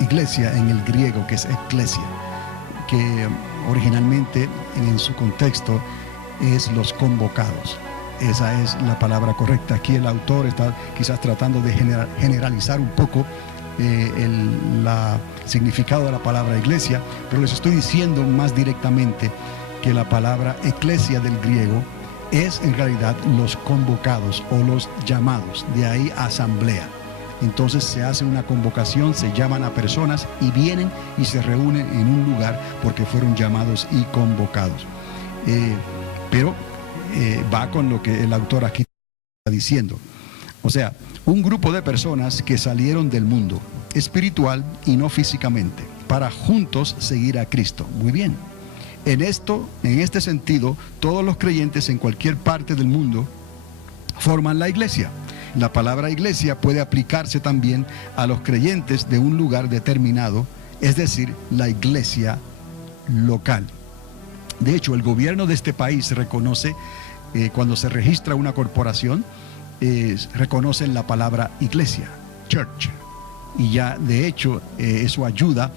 iglesia en el griego, que es eklesia, que originalmente en su contexto es los convocados. Esa es la palabra correcta. Aquí el autor está quizás tratando de generalizar un poco el significado de la palabra iglesia, pero les estoy diciendo más directamente que la palabra eclesia del griego es en realidad los convocados o los llamados, de ahí asamblea. Entonces se hace una convocación, se llaman a personas y vienen y se reúnen en un lugar porque fueron llamados y convocados. Pero va con lo que el autor aquí está diciendo. O sea, un grupo de personas que salieron del mundo espiritual y no físicamente para juntos seguir a Cristo. Muy bien. En este sentido, todos los creyentes en cualquier parte del mundo forman la iglesia. La palabra iglesia puede aplicarse también a los creyentes de un lugar determinado, es decir, la iglesia local. De hecho, el gobierno de este país reconoce, cuando se registra una corporación, reconocen la palabra iglesia, church, y ya de hecho eso ayuda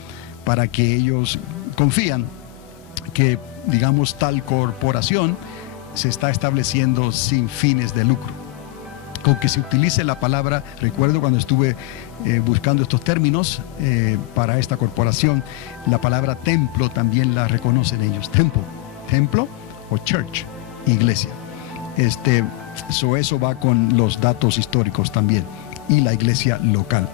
para que ellos confían que, digamos, tal corporación se está estableciendo sin fines de lucro. Con que se utilice la palabra, recuerdo cuando estuve buscando estos términos para esta corporación, la palabra templo también la reconocen ellos, templo o church, iglesia. Eso va con los datos históricos también, y la iglesia local.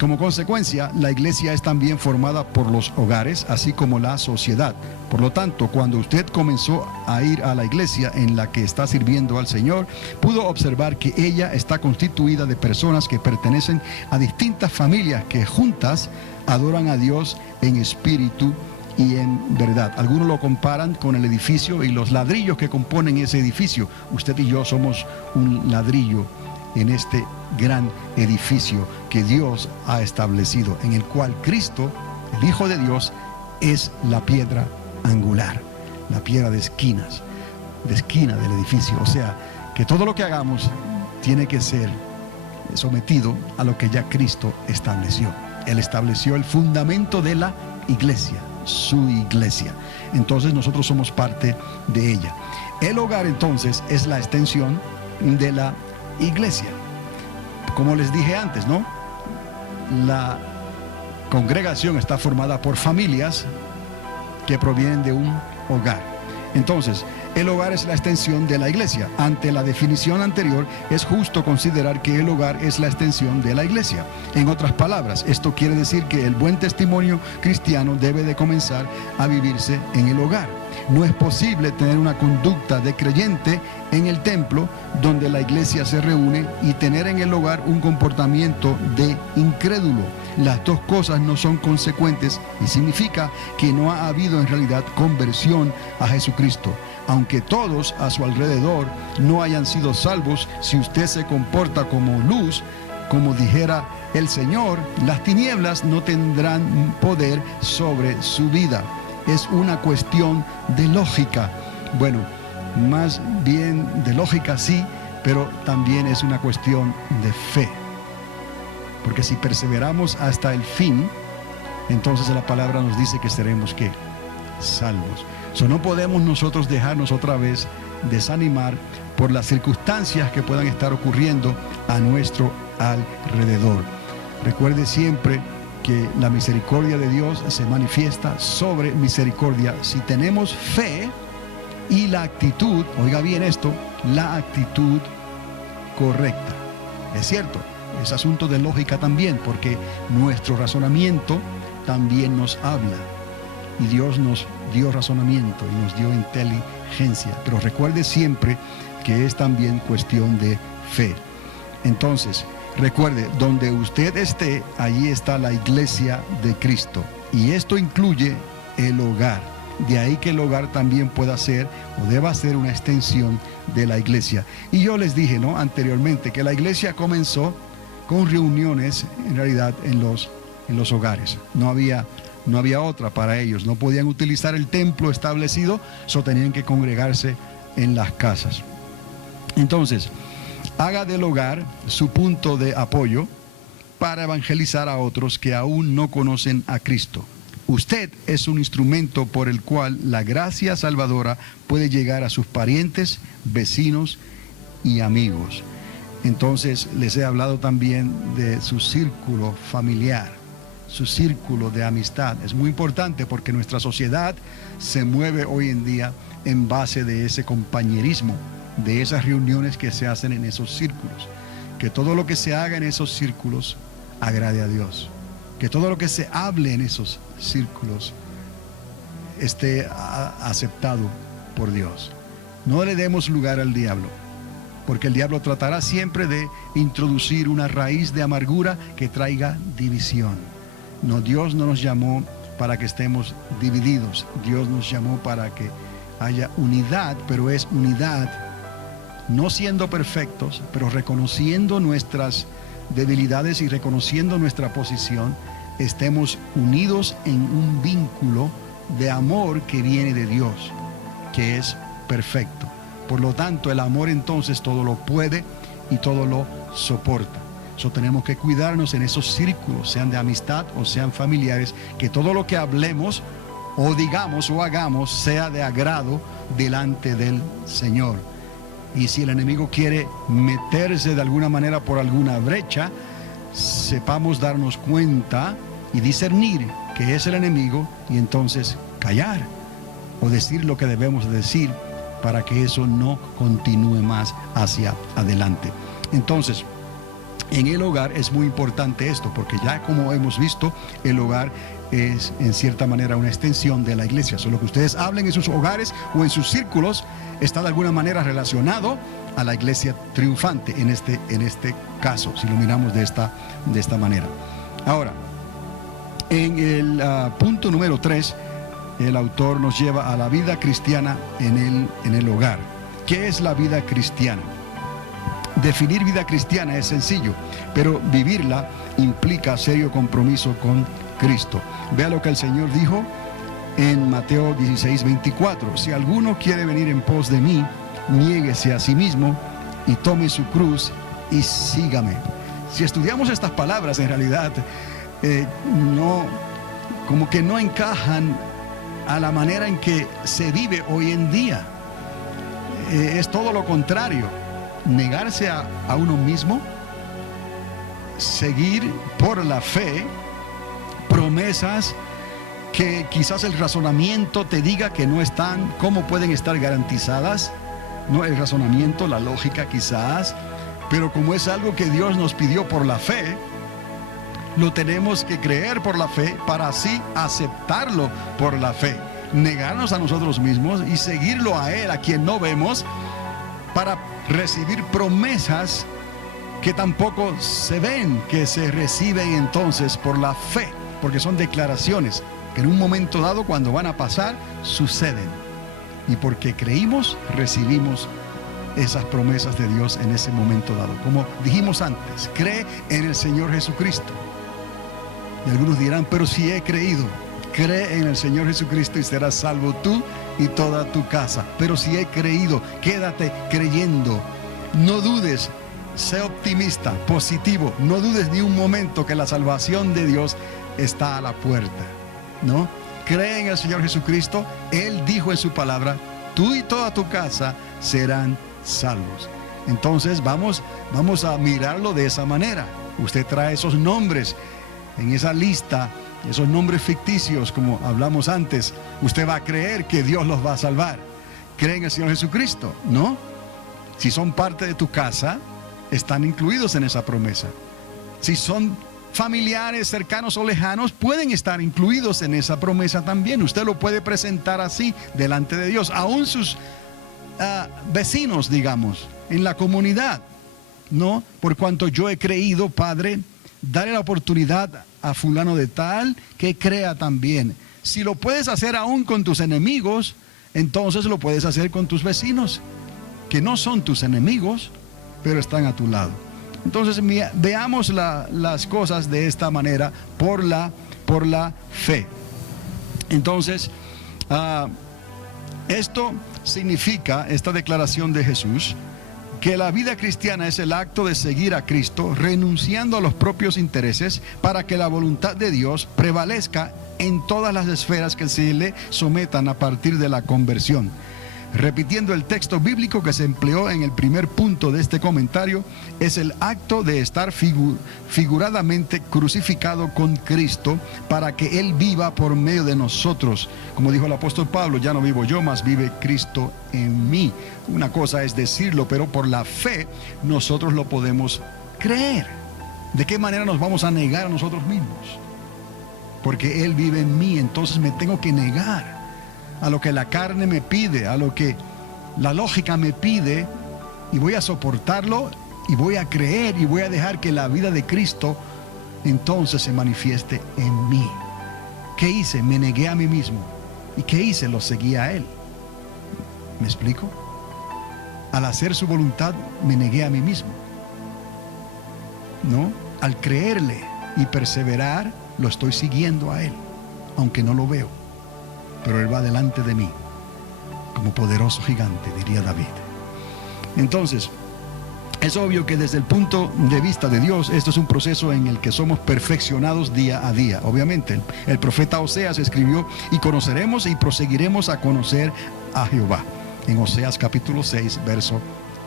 Como consecuencia, la iglesia es también formada por los hogares, así como la sociedad. Por lo tanto, cuando usted comenzó a ir a la iglesia en la que está sirviendo al Señor, pudo observar que ella está constituida de personas que pertenecen a distintas familias que juntas adoran a Dios en espíritu y en verdad. Algunos lo comparan con el edificio y los ladrillos que componen ese edificio. Usted y yo somos un ladrillo en este gran edificio que Dios ha establecido, en el cual Cristo, el Hijo de Dios, es la piedra angular, la piedra de esquina del edificio. O sea, que todo lo que hagamos tiene que ser sometido a lo que ya Cristo estableció. Él estableció el fundamento de la iglesia, su iglesia. Entonces nosotros somos parte de ella. El hogar entonces es la extensión de la iglesia. como les dije antes, ¿no? La congregación está formada por familias que provienen de un hogar. Entonces, el hogar es la extensión de la iglesia. Ante la definición anterior, es justo considerar que el hogar es la extensión de la iglesia. En otras palabras, esto quiere decir que el buen testimonio cristiano debe de comenzar a vivirse en el hogar. No es posible tener una conducta de creyente en el templo donde la iglesia se reúne y tener en el hogar un comportamiento de incrédulo. Las dos cosas no son consecuentes y significa que no ha habido en realidad conversión a Jesucristo. Aunque todos a su alrededor no hayan sido salvos, si usted se comporta como luz, como dijera el Señor, las tinieblas no tendrán poder sobre su vida. Es una cuestión de lógica. Bueno, más bien de lógica sí, pero también es una cuestión de fe. Porque si perseveramos hasta el fin, entonces la palabra nos dice que seremos ¿qué? Salvos. No podemos nosotros dejarnos otra vez desanimar por las circunstancias que puedan estar ocurriendo a nuestro alrededor. Recuerde siempre que la misericordia de Dios se manifiesta sobre misericordia si tenemos fe y la actitud, oiga bien esto, la actitud correcta. Es cierto, es asunto de lógica también, porque nuestro razonamiento también nos habla. Y Dios nos dio razonamiento y nos dio inteligencia. Pero recuerde siempre que es también cuestión de fe. Entonces, recuerde, donde usted esté, allí está la iglesia de Cristo. Y esto incluye el hogar. De ahí que el hogar también pueda ser o deba ser una extensión de la iglesia. Y yo les dije, ¿no?, anteriormente, que la iglesia comenzó con reuniones, en realidad, en los hogares. No había otra para ellos. No podían utilizar el templo establecido, tenían que congregarse en las casas. Entonces, haga del hogar su punto de apoyo para evangelizar a otros que aún no conocen a Cristo. Usted es un instrumento por el cual la gracia salvadora puede llegar a sus parientes, vecinos y amigos. Entonces, les he hablado también de su círculo familiar, su círculo de amistad. Es muy importante porque nuestra sociedad se mueve hoy en día en base de ese compañerismo, de esas reuniones que se hacen en esos círculos. Que todo lo que se haga en esos círculos agrade a Dios. Que todo lo que se hable en esos círculos esté aceptado por Dios. No le demos lugar al diablo, porque el diablo tratará siempre de introducir una raíz de amargura que traiga división. No, Dios no nos llamó para que estemos divididos. Dios nos llamó para que haya unidad, pero es unidad no siendo perfectos, pero reconociendo nuestras debilidades y reconociendo nuestra posición, estemos unidos en un vínculo de amor que viene de Dios, que es perfecto. Por lo tanto, el amor entonces todo lo puede y todo lo soporta. Tenemos que cuidarnos en esos círculos, sean de amistad o sean familiares, que todo lo que hablemos o digamos o hagamos sea de agrado delante del Señor. Y si el enemigo quiere meterse de alguna manera por alguna brecha, sepamos darnos cuenta y discernir que es el enemigo y entonces callar o decir lo que debemos decir para que eso no continúe más hacia adelante. Entonces, en el hogar es muy importante esto, porque ya como hemos visto, el hogar es en cierta manera una extensión de la iglesia. Lo que ustedes hablen en sus hogares o en sus círculos está de alguna manera relacionado a la iglesia triunfante en este caso, si lo miramos de esta manera. Ahora, en el punto número 3, el autor nos lleva a la vida cristiana en el hogar. ¿Qué es la vida cristiana? Definir vida cristiana es sencillo, pero vivirla implica serio compromiso con Cristo. Vea lo que el Señor dijo en Mateo 16:24. Si alguno quiere venir en pos de mí, niéguese a sí mismo y tome su cruz y sígame. Si estudiamos estas palabras, en realidad como que no encajan a la manera en que se vive hoy en día. Es todo lo contrario. Negarse a uno mismo seguir por la fe promesas que quizás el razonamiento te diga que no están, cómo pueden estar garantizadas. No el razonamiento, la lógica quizás, pero como es algo que Dios nos pidió por la fe, lo tenemos que creer por la fe para así aceptarlo por la fe, negarnos a nosotros mismos y seguirlo a Él, a quien no vemos, para recibir promesas que tampoco se ven, que se reciben entonces por la fe, porque son declaraciones que en un momento dado, cuando van a pasar, suceden. Y porque creímos, recibimos esas promesas de Dios en ese momento dado. Como dijimos antes, cree en el Señor Jesucristo. Y algunos dirán, pero si he creído, cree en el Señor Jesucristo y serás salvo tú y toda tu casa. Pero si he creído, quédate creyendo. No dudes, sé optimista, positivo. No dudes ni un momento que la salvación de Dios está a la puerta, ¿no? Cree en el Señor Jesucristo. Él dijo en su palabra, tú y toda tu casa serán salvos. Entonces vamos a mirarlo de esa manera. Usted trae esos nombres en esa lista, esos nombres ficticios, como hablamos antes. Usted va a creer que Dios los va a salvar. Cree en el Señor Jesucristo, ¿no? Si son parte de tu casa, están incluidos en esa promesa. Si son familiares, cercanos o lejanos, pueden estar incluidos en esa promesa también. Usted lo puede presentar así delante de Dios. Aún sus vecinos, digamos, en la comunidad, ¿no? Por cuanto yo he creído, Padre, dale la oportunidad a fulano de tal que crea también. Si lo puedes hacer aún con tus enemigos, entonces lo puedes hacer con tus vecinos, que no son tus enemigos, pero están a tu lado. Entonces veamos las cosas de esta manera, por la fe. Entonces, esto significa, esta declaración de Jesús, que la vida cristiana es el acto de seguir a Cristo, renunciando a los propios intereses para que la voluntad de Dios prevalezca en todas las esferas que se le sometan a partir de la conversión. Repitiendo el texto bíblico que se empleó en el primer punto de este comentario, es el acto de estar figuradamente crucificado con Cristo para que Él viva por medio de nosotros. Como dijo el apóstol Pablo, ya no vivo yo, mas vive Cristo en mí. Una cosa es decirlo, pero por la fe nosotros lo podemos creer. ¿De qué manera nos vamos a negar a nosotros mismos? Porque Él vive en mí, entonces me tengo que negar a lo que la carne me pide, a lo que la lógica me pide, y voy a soportarlo y voy a creer y voy a dejar que la vida de Cristo entonces se manifieste en mí. ¿Qué hice? Me negué a mí mismo. ¿Y qué hice? Lo seguí a Él. ¿Me explico? Al hacer su voluntad me negué a mí mismo, ¿no? Al creerle y perseverar, lo estoy siguiendo a Él, aunque no lo veo. Pero Él va delante de mí, como poderoso gigante, diría David. Entonces, es obvio que desde el punto de vista de Dios, esto es un proceso en el que somos perfeccionados día a día. Obviamente, el profeta Oseas escribió, y conoceremos y proseguiremos a conocer a Jehová. En Oseas capítulo 6, verso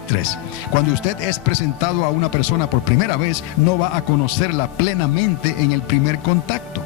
3. Cuando usted es presentado a una persona por primera vez, no va a conocerla plenamente en el primer contacto.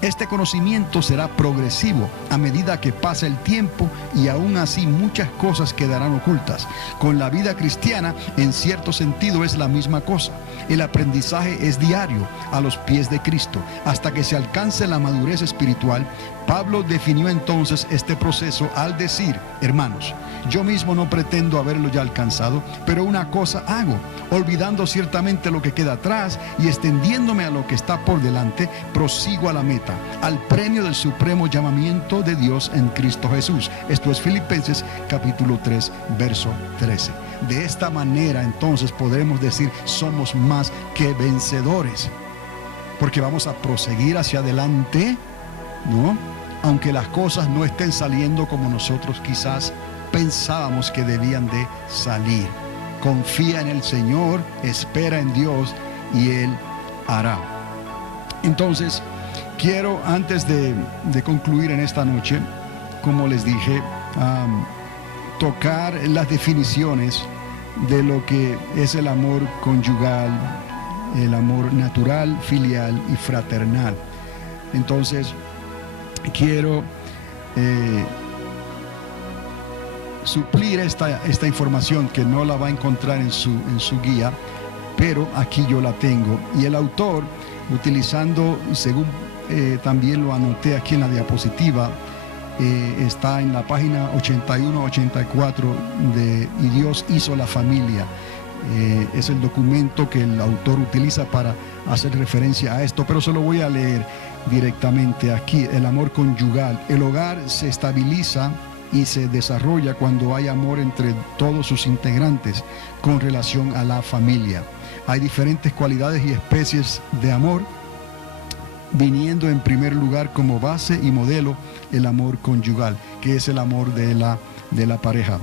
Este conocimiento será progresivo a medida que pasa el tiempo, y aún así muchas cosas quedarán ocultas. Con la vida cristiana, en cierto sentido, es la misma cosa. El aprendizaje es diario a los pies de Cristo hasta que se alcance la madurez espiritual. Pablo definió entonces este proceso al decir: hermanos, yo mismo no pretendo haberlo ya alcanzado, pero una cosa hago, olvidando ciertamente lo que queda atrás y extendiéndome a lo que está por delante, prosigo a la meta, al premio del supremo llamamiento de Dios en Cristo Jesús. Esto es Filipenses capítulo 3, verso 13. De esta manera entonces podremos decir: somos más que vencedores, porque vamos a proseguir hacia adelante, ¿no? Aunque las cosas no estén saliendo como nosotros quizás pensábamos que debían de salir. Confía en el Señor, espera en Dios y Él hará. Entonces, quiero, antes de concluir en esta noche, como les dije, tocar las definiciones de lo que es el amor conyugal, el amor natural, filial y fraternal. Entonces, quiero suplir esta información que no la va a encontrar en su guía, pero aquí yo la tengo. Y el autor, utilizando, según también lo anoté aquí en la diapositiva, está en la página 81-84 de Y Dios hizo la familia. Es el documento que el autor utiliza para hacer referencia a esto, pero se lo voy a leer directamente aquí. El amor conyugal. El hogar se estabiliza y se desarrolla cuando hay amor entre todos sus integrantes con relación a la familia. Hay diferentes cualidades y especies de amor, viniendo en primer lugar como base y modelo el amor conyugal, que es el amor de la pareja.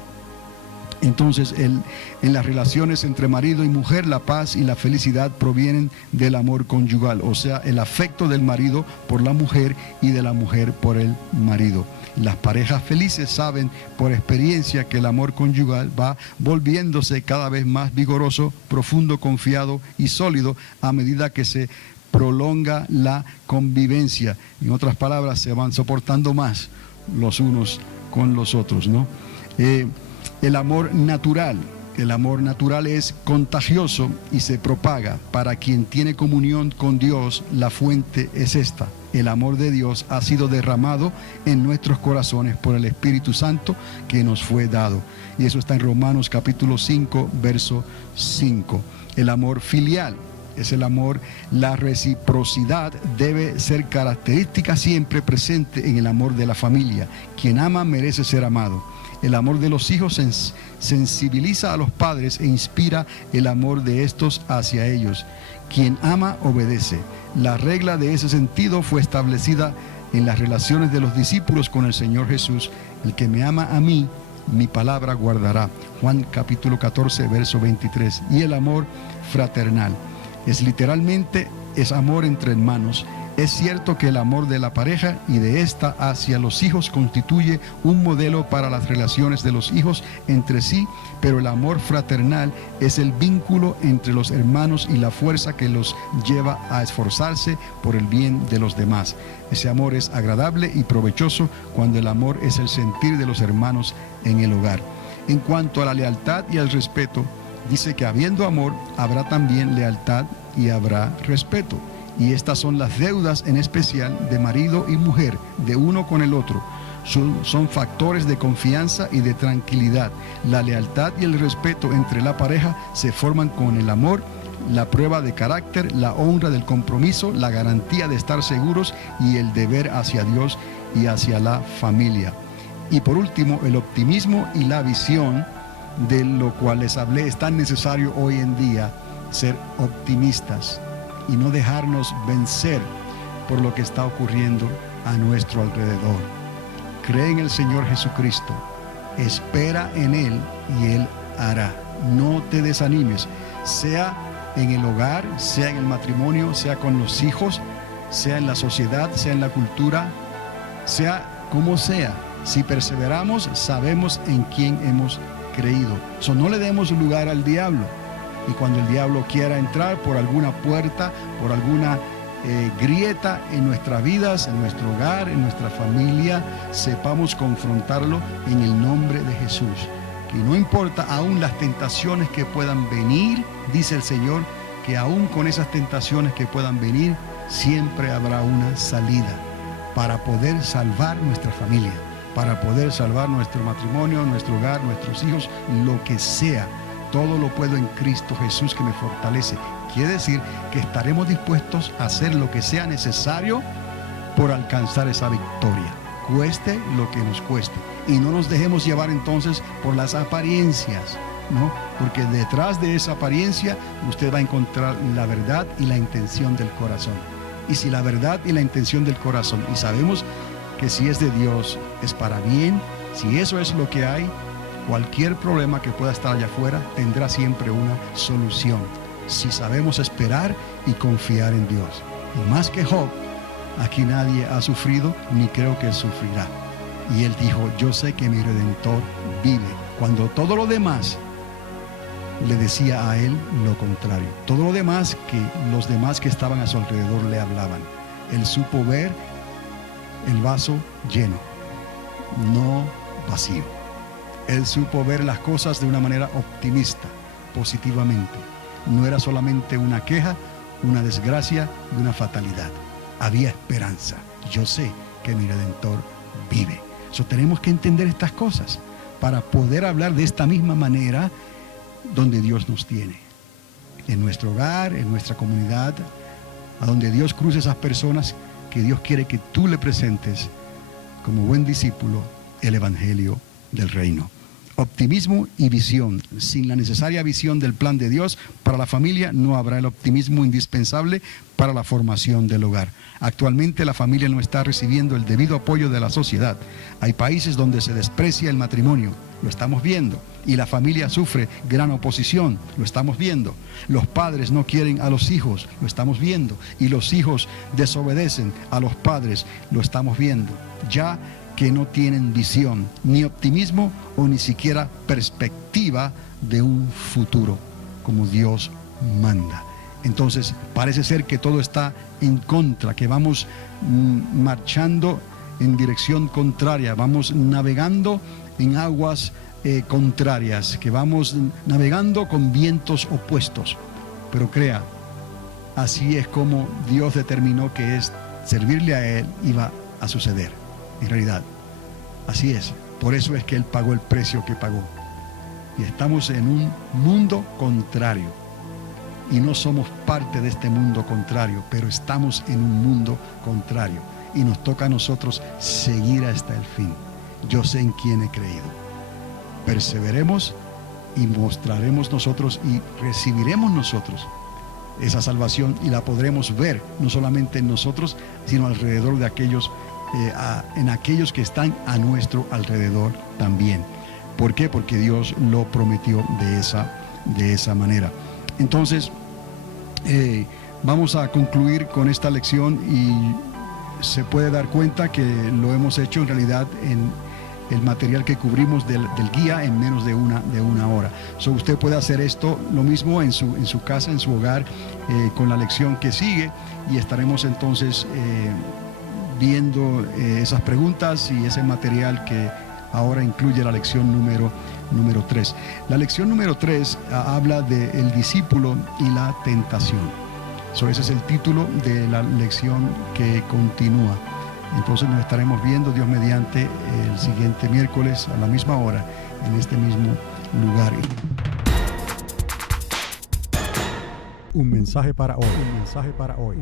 Entonces, en las relaciones entre marido y mujer, la paz y la felicidad provienen del amor conyugal, o sea, el afecto del marido por la mujer y de la mujer por el marido. Las parejas felices saben por experiencia que el amor conyugal va volviéndose cada vez más vigoroso, profundo, confiado y sólido a medida que se prolonga la convivencia. En otras palabras, se van soportando más los unos con los otros, ¿no? El amor natural. El amor natural es contagioso y se propaga. Para quien tiene comunión con Dios, la fuente es esta. El amor de Dios ha sido derramado en nuestros corazones por el Espíritu Santo que nos fue dado. Y eso está en Romanos capítulo 5, verso 5. El amor filial es el amor. La reciprocidad debe ser característica siempre presente en el amor de la familia. Quien ama merece ser amado. El amor de los hijos sensibiliza a los padres e inspira el amor de estos hacia ellos. Quien ama obedece. La regla de ese sentido fue establecida en las relaciones de los discípulos con el Señor Jesús. El que me ama a mí, mi palabra guardará. Juan capítulo 14, verso 23. Y el amor fraternal. Es literalmente, es amor entre hermanos. Es cierto que el amor de la pareja y de esta hacia los hijos constituye un modelo para las relaciones de los hijos entre sí, pero el amor fraternal es el vínculo entre los hermanos y la fuerza que los lleva a esforzarse por el bien de los demás. Ese amor es agradable y provechoso cuando el amor es el sentir de los hermanos en el hogar. En cuanto a la lealtad y al respeto, dice que habiendo amor, habrá también lealtad y habrá respeto. Y estas son las deudas en especial de marido y mujer, de uno con el otro. Son factores de confianza y de tranquilidad. La lealtad y el respeto entre la pareja se forman con el amor, la prueba de carácter, la honra del compromiso, la garantía de estar seguros y el deber hacia Dios y hacia la familia. Y por último, el optimismo y la visión, de lo cual les hablé. Es tan necesario hoy en día ser optimistas y no dejarnos vencer por lo que está ocurriendo a nuestro alrededor. Cree en el Señor Jesucristo, espera en Él y Él hará. No te desanimes, sea en el hogar, sea en el matrimonio, sea con los hijos, sea en la sociedad, sea en la cultura, sea como sea. Si perseveramos, sabemos en quién hemos creído. No le demos lugar al diablo. Y cuando el diablo quiera entrar por alguna puerta, por alguna grieta en nuestras vidas, en nuestro hogar, en nuestra familia, sepamos confrontarlo en el nombre de Jesús. Que no importa aún las tentaciones que puedan venir, dice el Señor, que aún con esas tentaciones que puedan venir, siempre habrá una salida para poder salvar nuestra familia, para poder salvar nuestro matrimonio, nuestro hogar, nuestros hijos, lo que sea. Todo lo puedo en Cristo Jesús que me fortalece. Quiere decir que estaremos dispuestos a hacer lo que sea necesario por alcanzar esa victoria, cueste lo que nos cueste. Y no nos dejemos llevar entonces por las apariencias, ¿no? Porque detrás de esa apariencia usted va a encontrar la verdad y la intención del corazón. Y si la verdad y la intención del corazón, y sabemos que si es de Dios es para bien, si eso es lo que hay, cualquier problema que pueda estar allá afuera tendrá siempre una solución, si sabemos esperar y confiar en Dios. Y más que Job, aquí nadie ha sufrido ni creo que sufrirá. Y él dijo, yo sé que mi Redentor vive. Cuando todo lo demás le decía a él lo contrario. Todo lo demás que los demás que estaban a su alrededor le hablaban. Él supo ver el vaso lleno, no vacío. Él supo ver las cosas de una manera optimista, positivamente. No era solamente una queja, una desgracia y una fatalidad. Había esperanza. Yo sé que mi Redentor vive. Tenemos que entender estas cosas para poder hablar de esta misma manera donde Dios nos tiene. En nuestro hogar, en nuestra comunidad, a donde Dios cruce esas personas que Dios quiere que tú le presentes como buen discípulo el Evangelio del Reino. Optimismo y visión. Sin la necesaria visión del plan de Dios para la familia, no habrá el optimismo indispensable para la formación del hogar. Actualmente la familia no está recibiendo el debido apoyo de la sociedad. Hay países donde se desprecia el matrimonio, lo estamos viendo, y la familia sufre gran oposición, lo estamos viendo. Los padres no quieren a los hijos, lo estamos viendo, y los hijos desobedecen a los padres, lo estamos viendo. Ya que no tienen visión, ni optimismo o ni siquiera perspectiva de un futuro como Dios manda. Entonces parece ser que todo está en contra, que vamos marchando en dirección contraria, vamos navegando en aguas contrarias, que vamos navegando con vientos opuestos. Pero crea, así es como Dios determinó que es servirle a Él iba a suceder. En realidad, así es. Por eso es que Él pagó el precio que pagó. Y estamos en un mundo contrario. Y no somos parte de este mundo contrario, pero estamos en un mundo contrario. Y nos toca a nosotros seguir hasta el fin. Yo sé en quién he creído. Perseveremos y mostraremos nosotros y recibiremos nosotros esa salvación y la podremos ver, no solamente en nosotros, sino alrededor de aquellos en aquellos que están a nuestro alrededor también. ¿Por qué? Porque Dios lo prometió de esa manera. Entonces, vamos a concluir con esta lección y se puede dar cuenta que lo hemos hecho en realidad en el material que cubrimos del guía en menos de una hora. Usted puede hacer esto lo mismo en su casa, en su hogar, con la lección que sigue, y estaremos entonces viendo esas preguntas y ese material que ahora incluye la lección número 3. La lección número 3 habla del discípulo y la tentación. Ese es el título de la lección que continúa. Entonces nos estaremos viendo, Dios mediante, el siguiente miércoles a la misma hora, en este mismo lugar. Un mensaje para hoy. Un mensaje para hoy.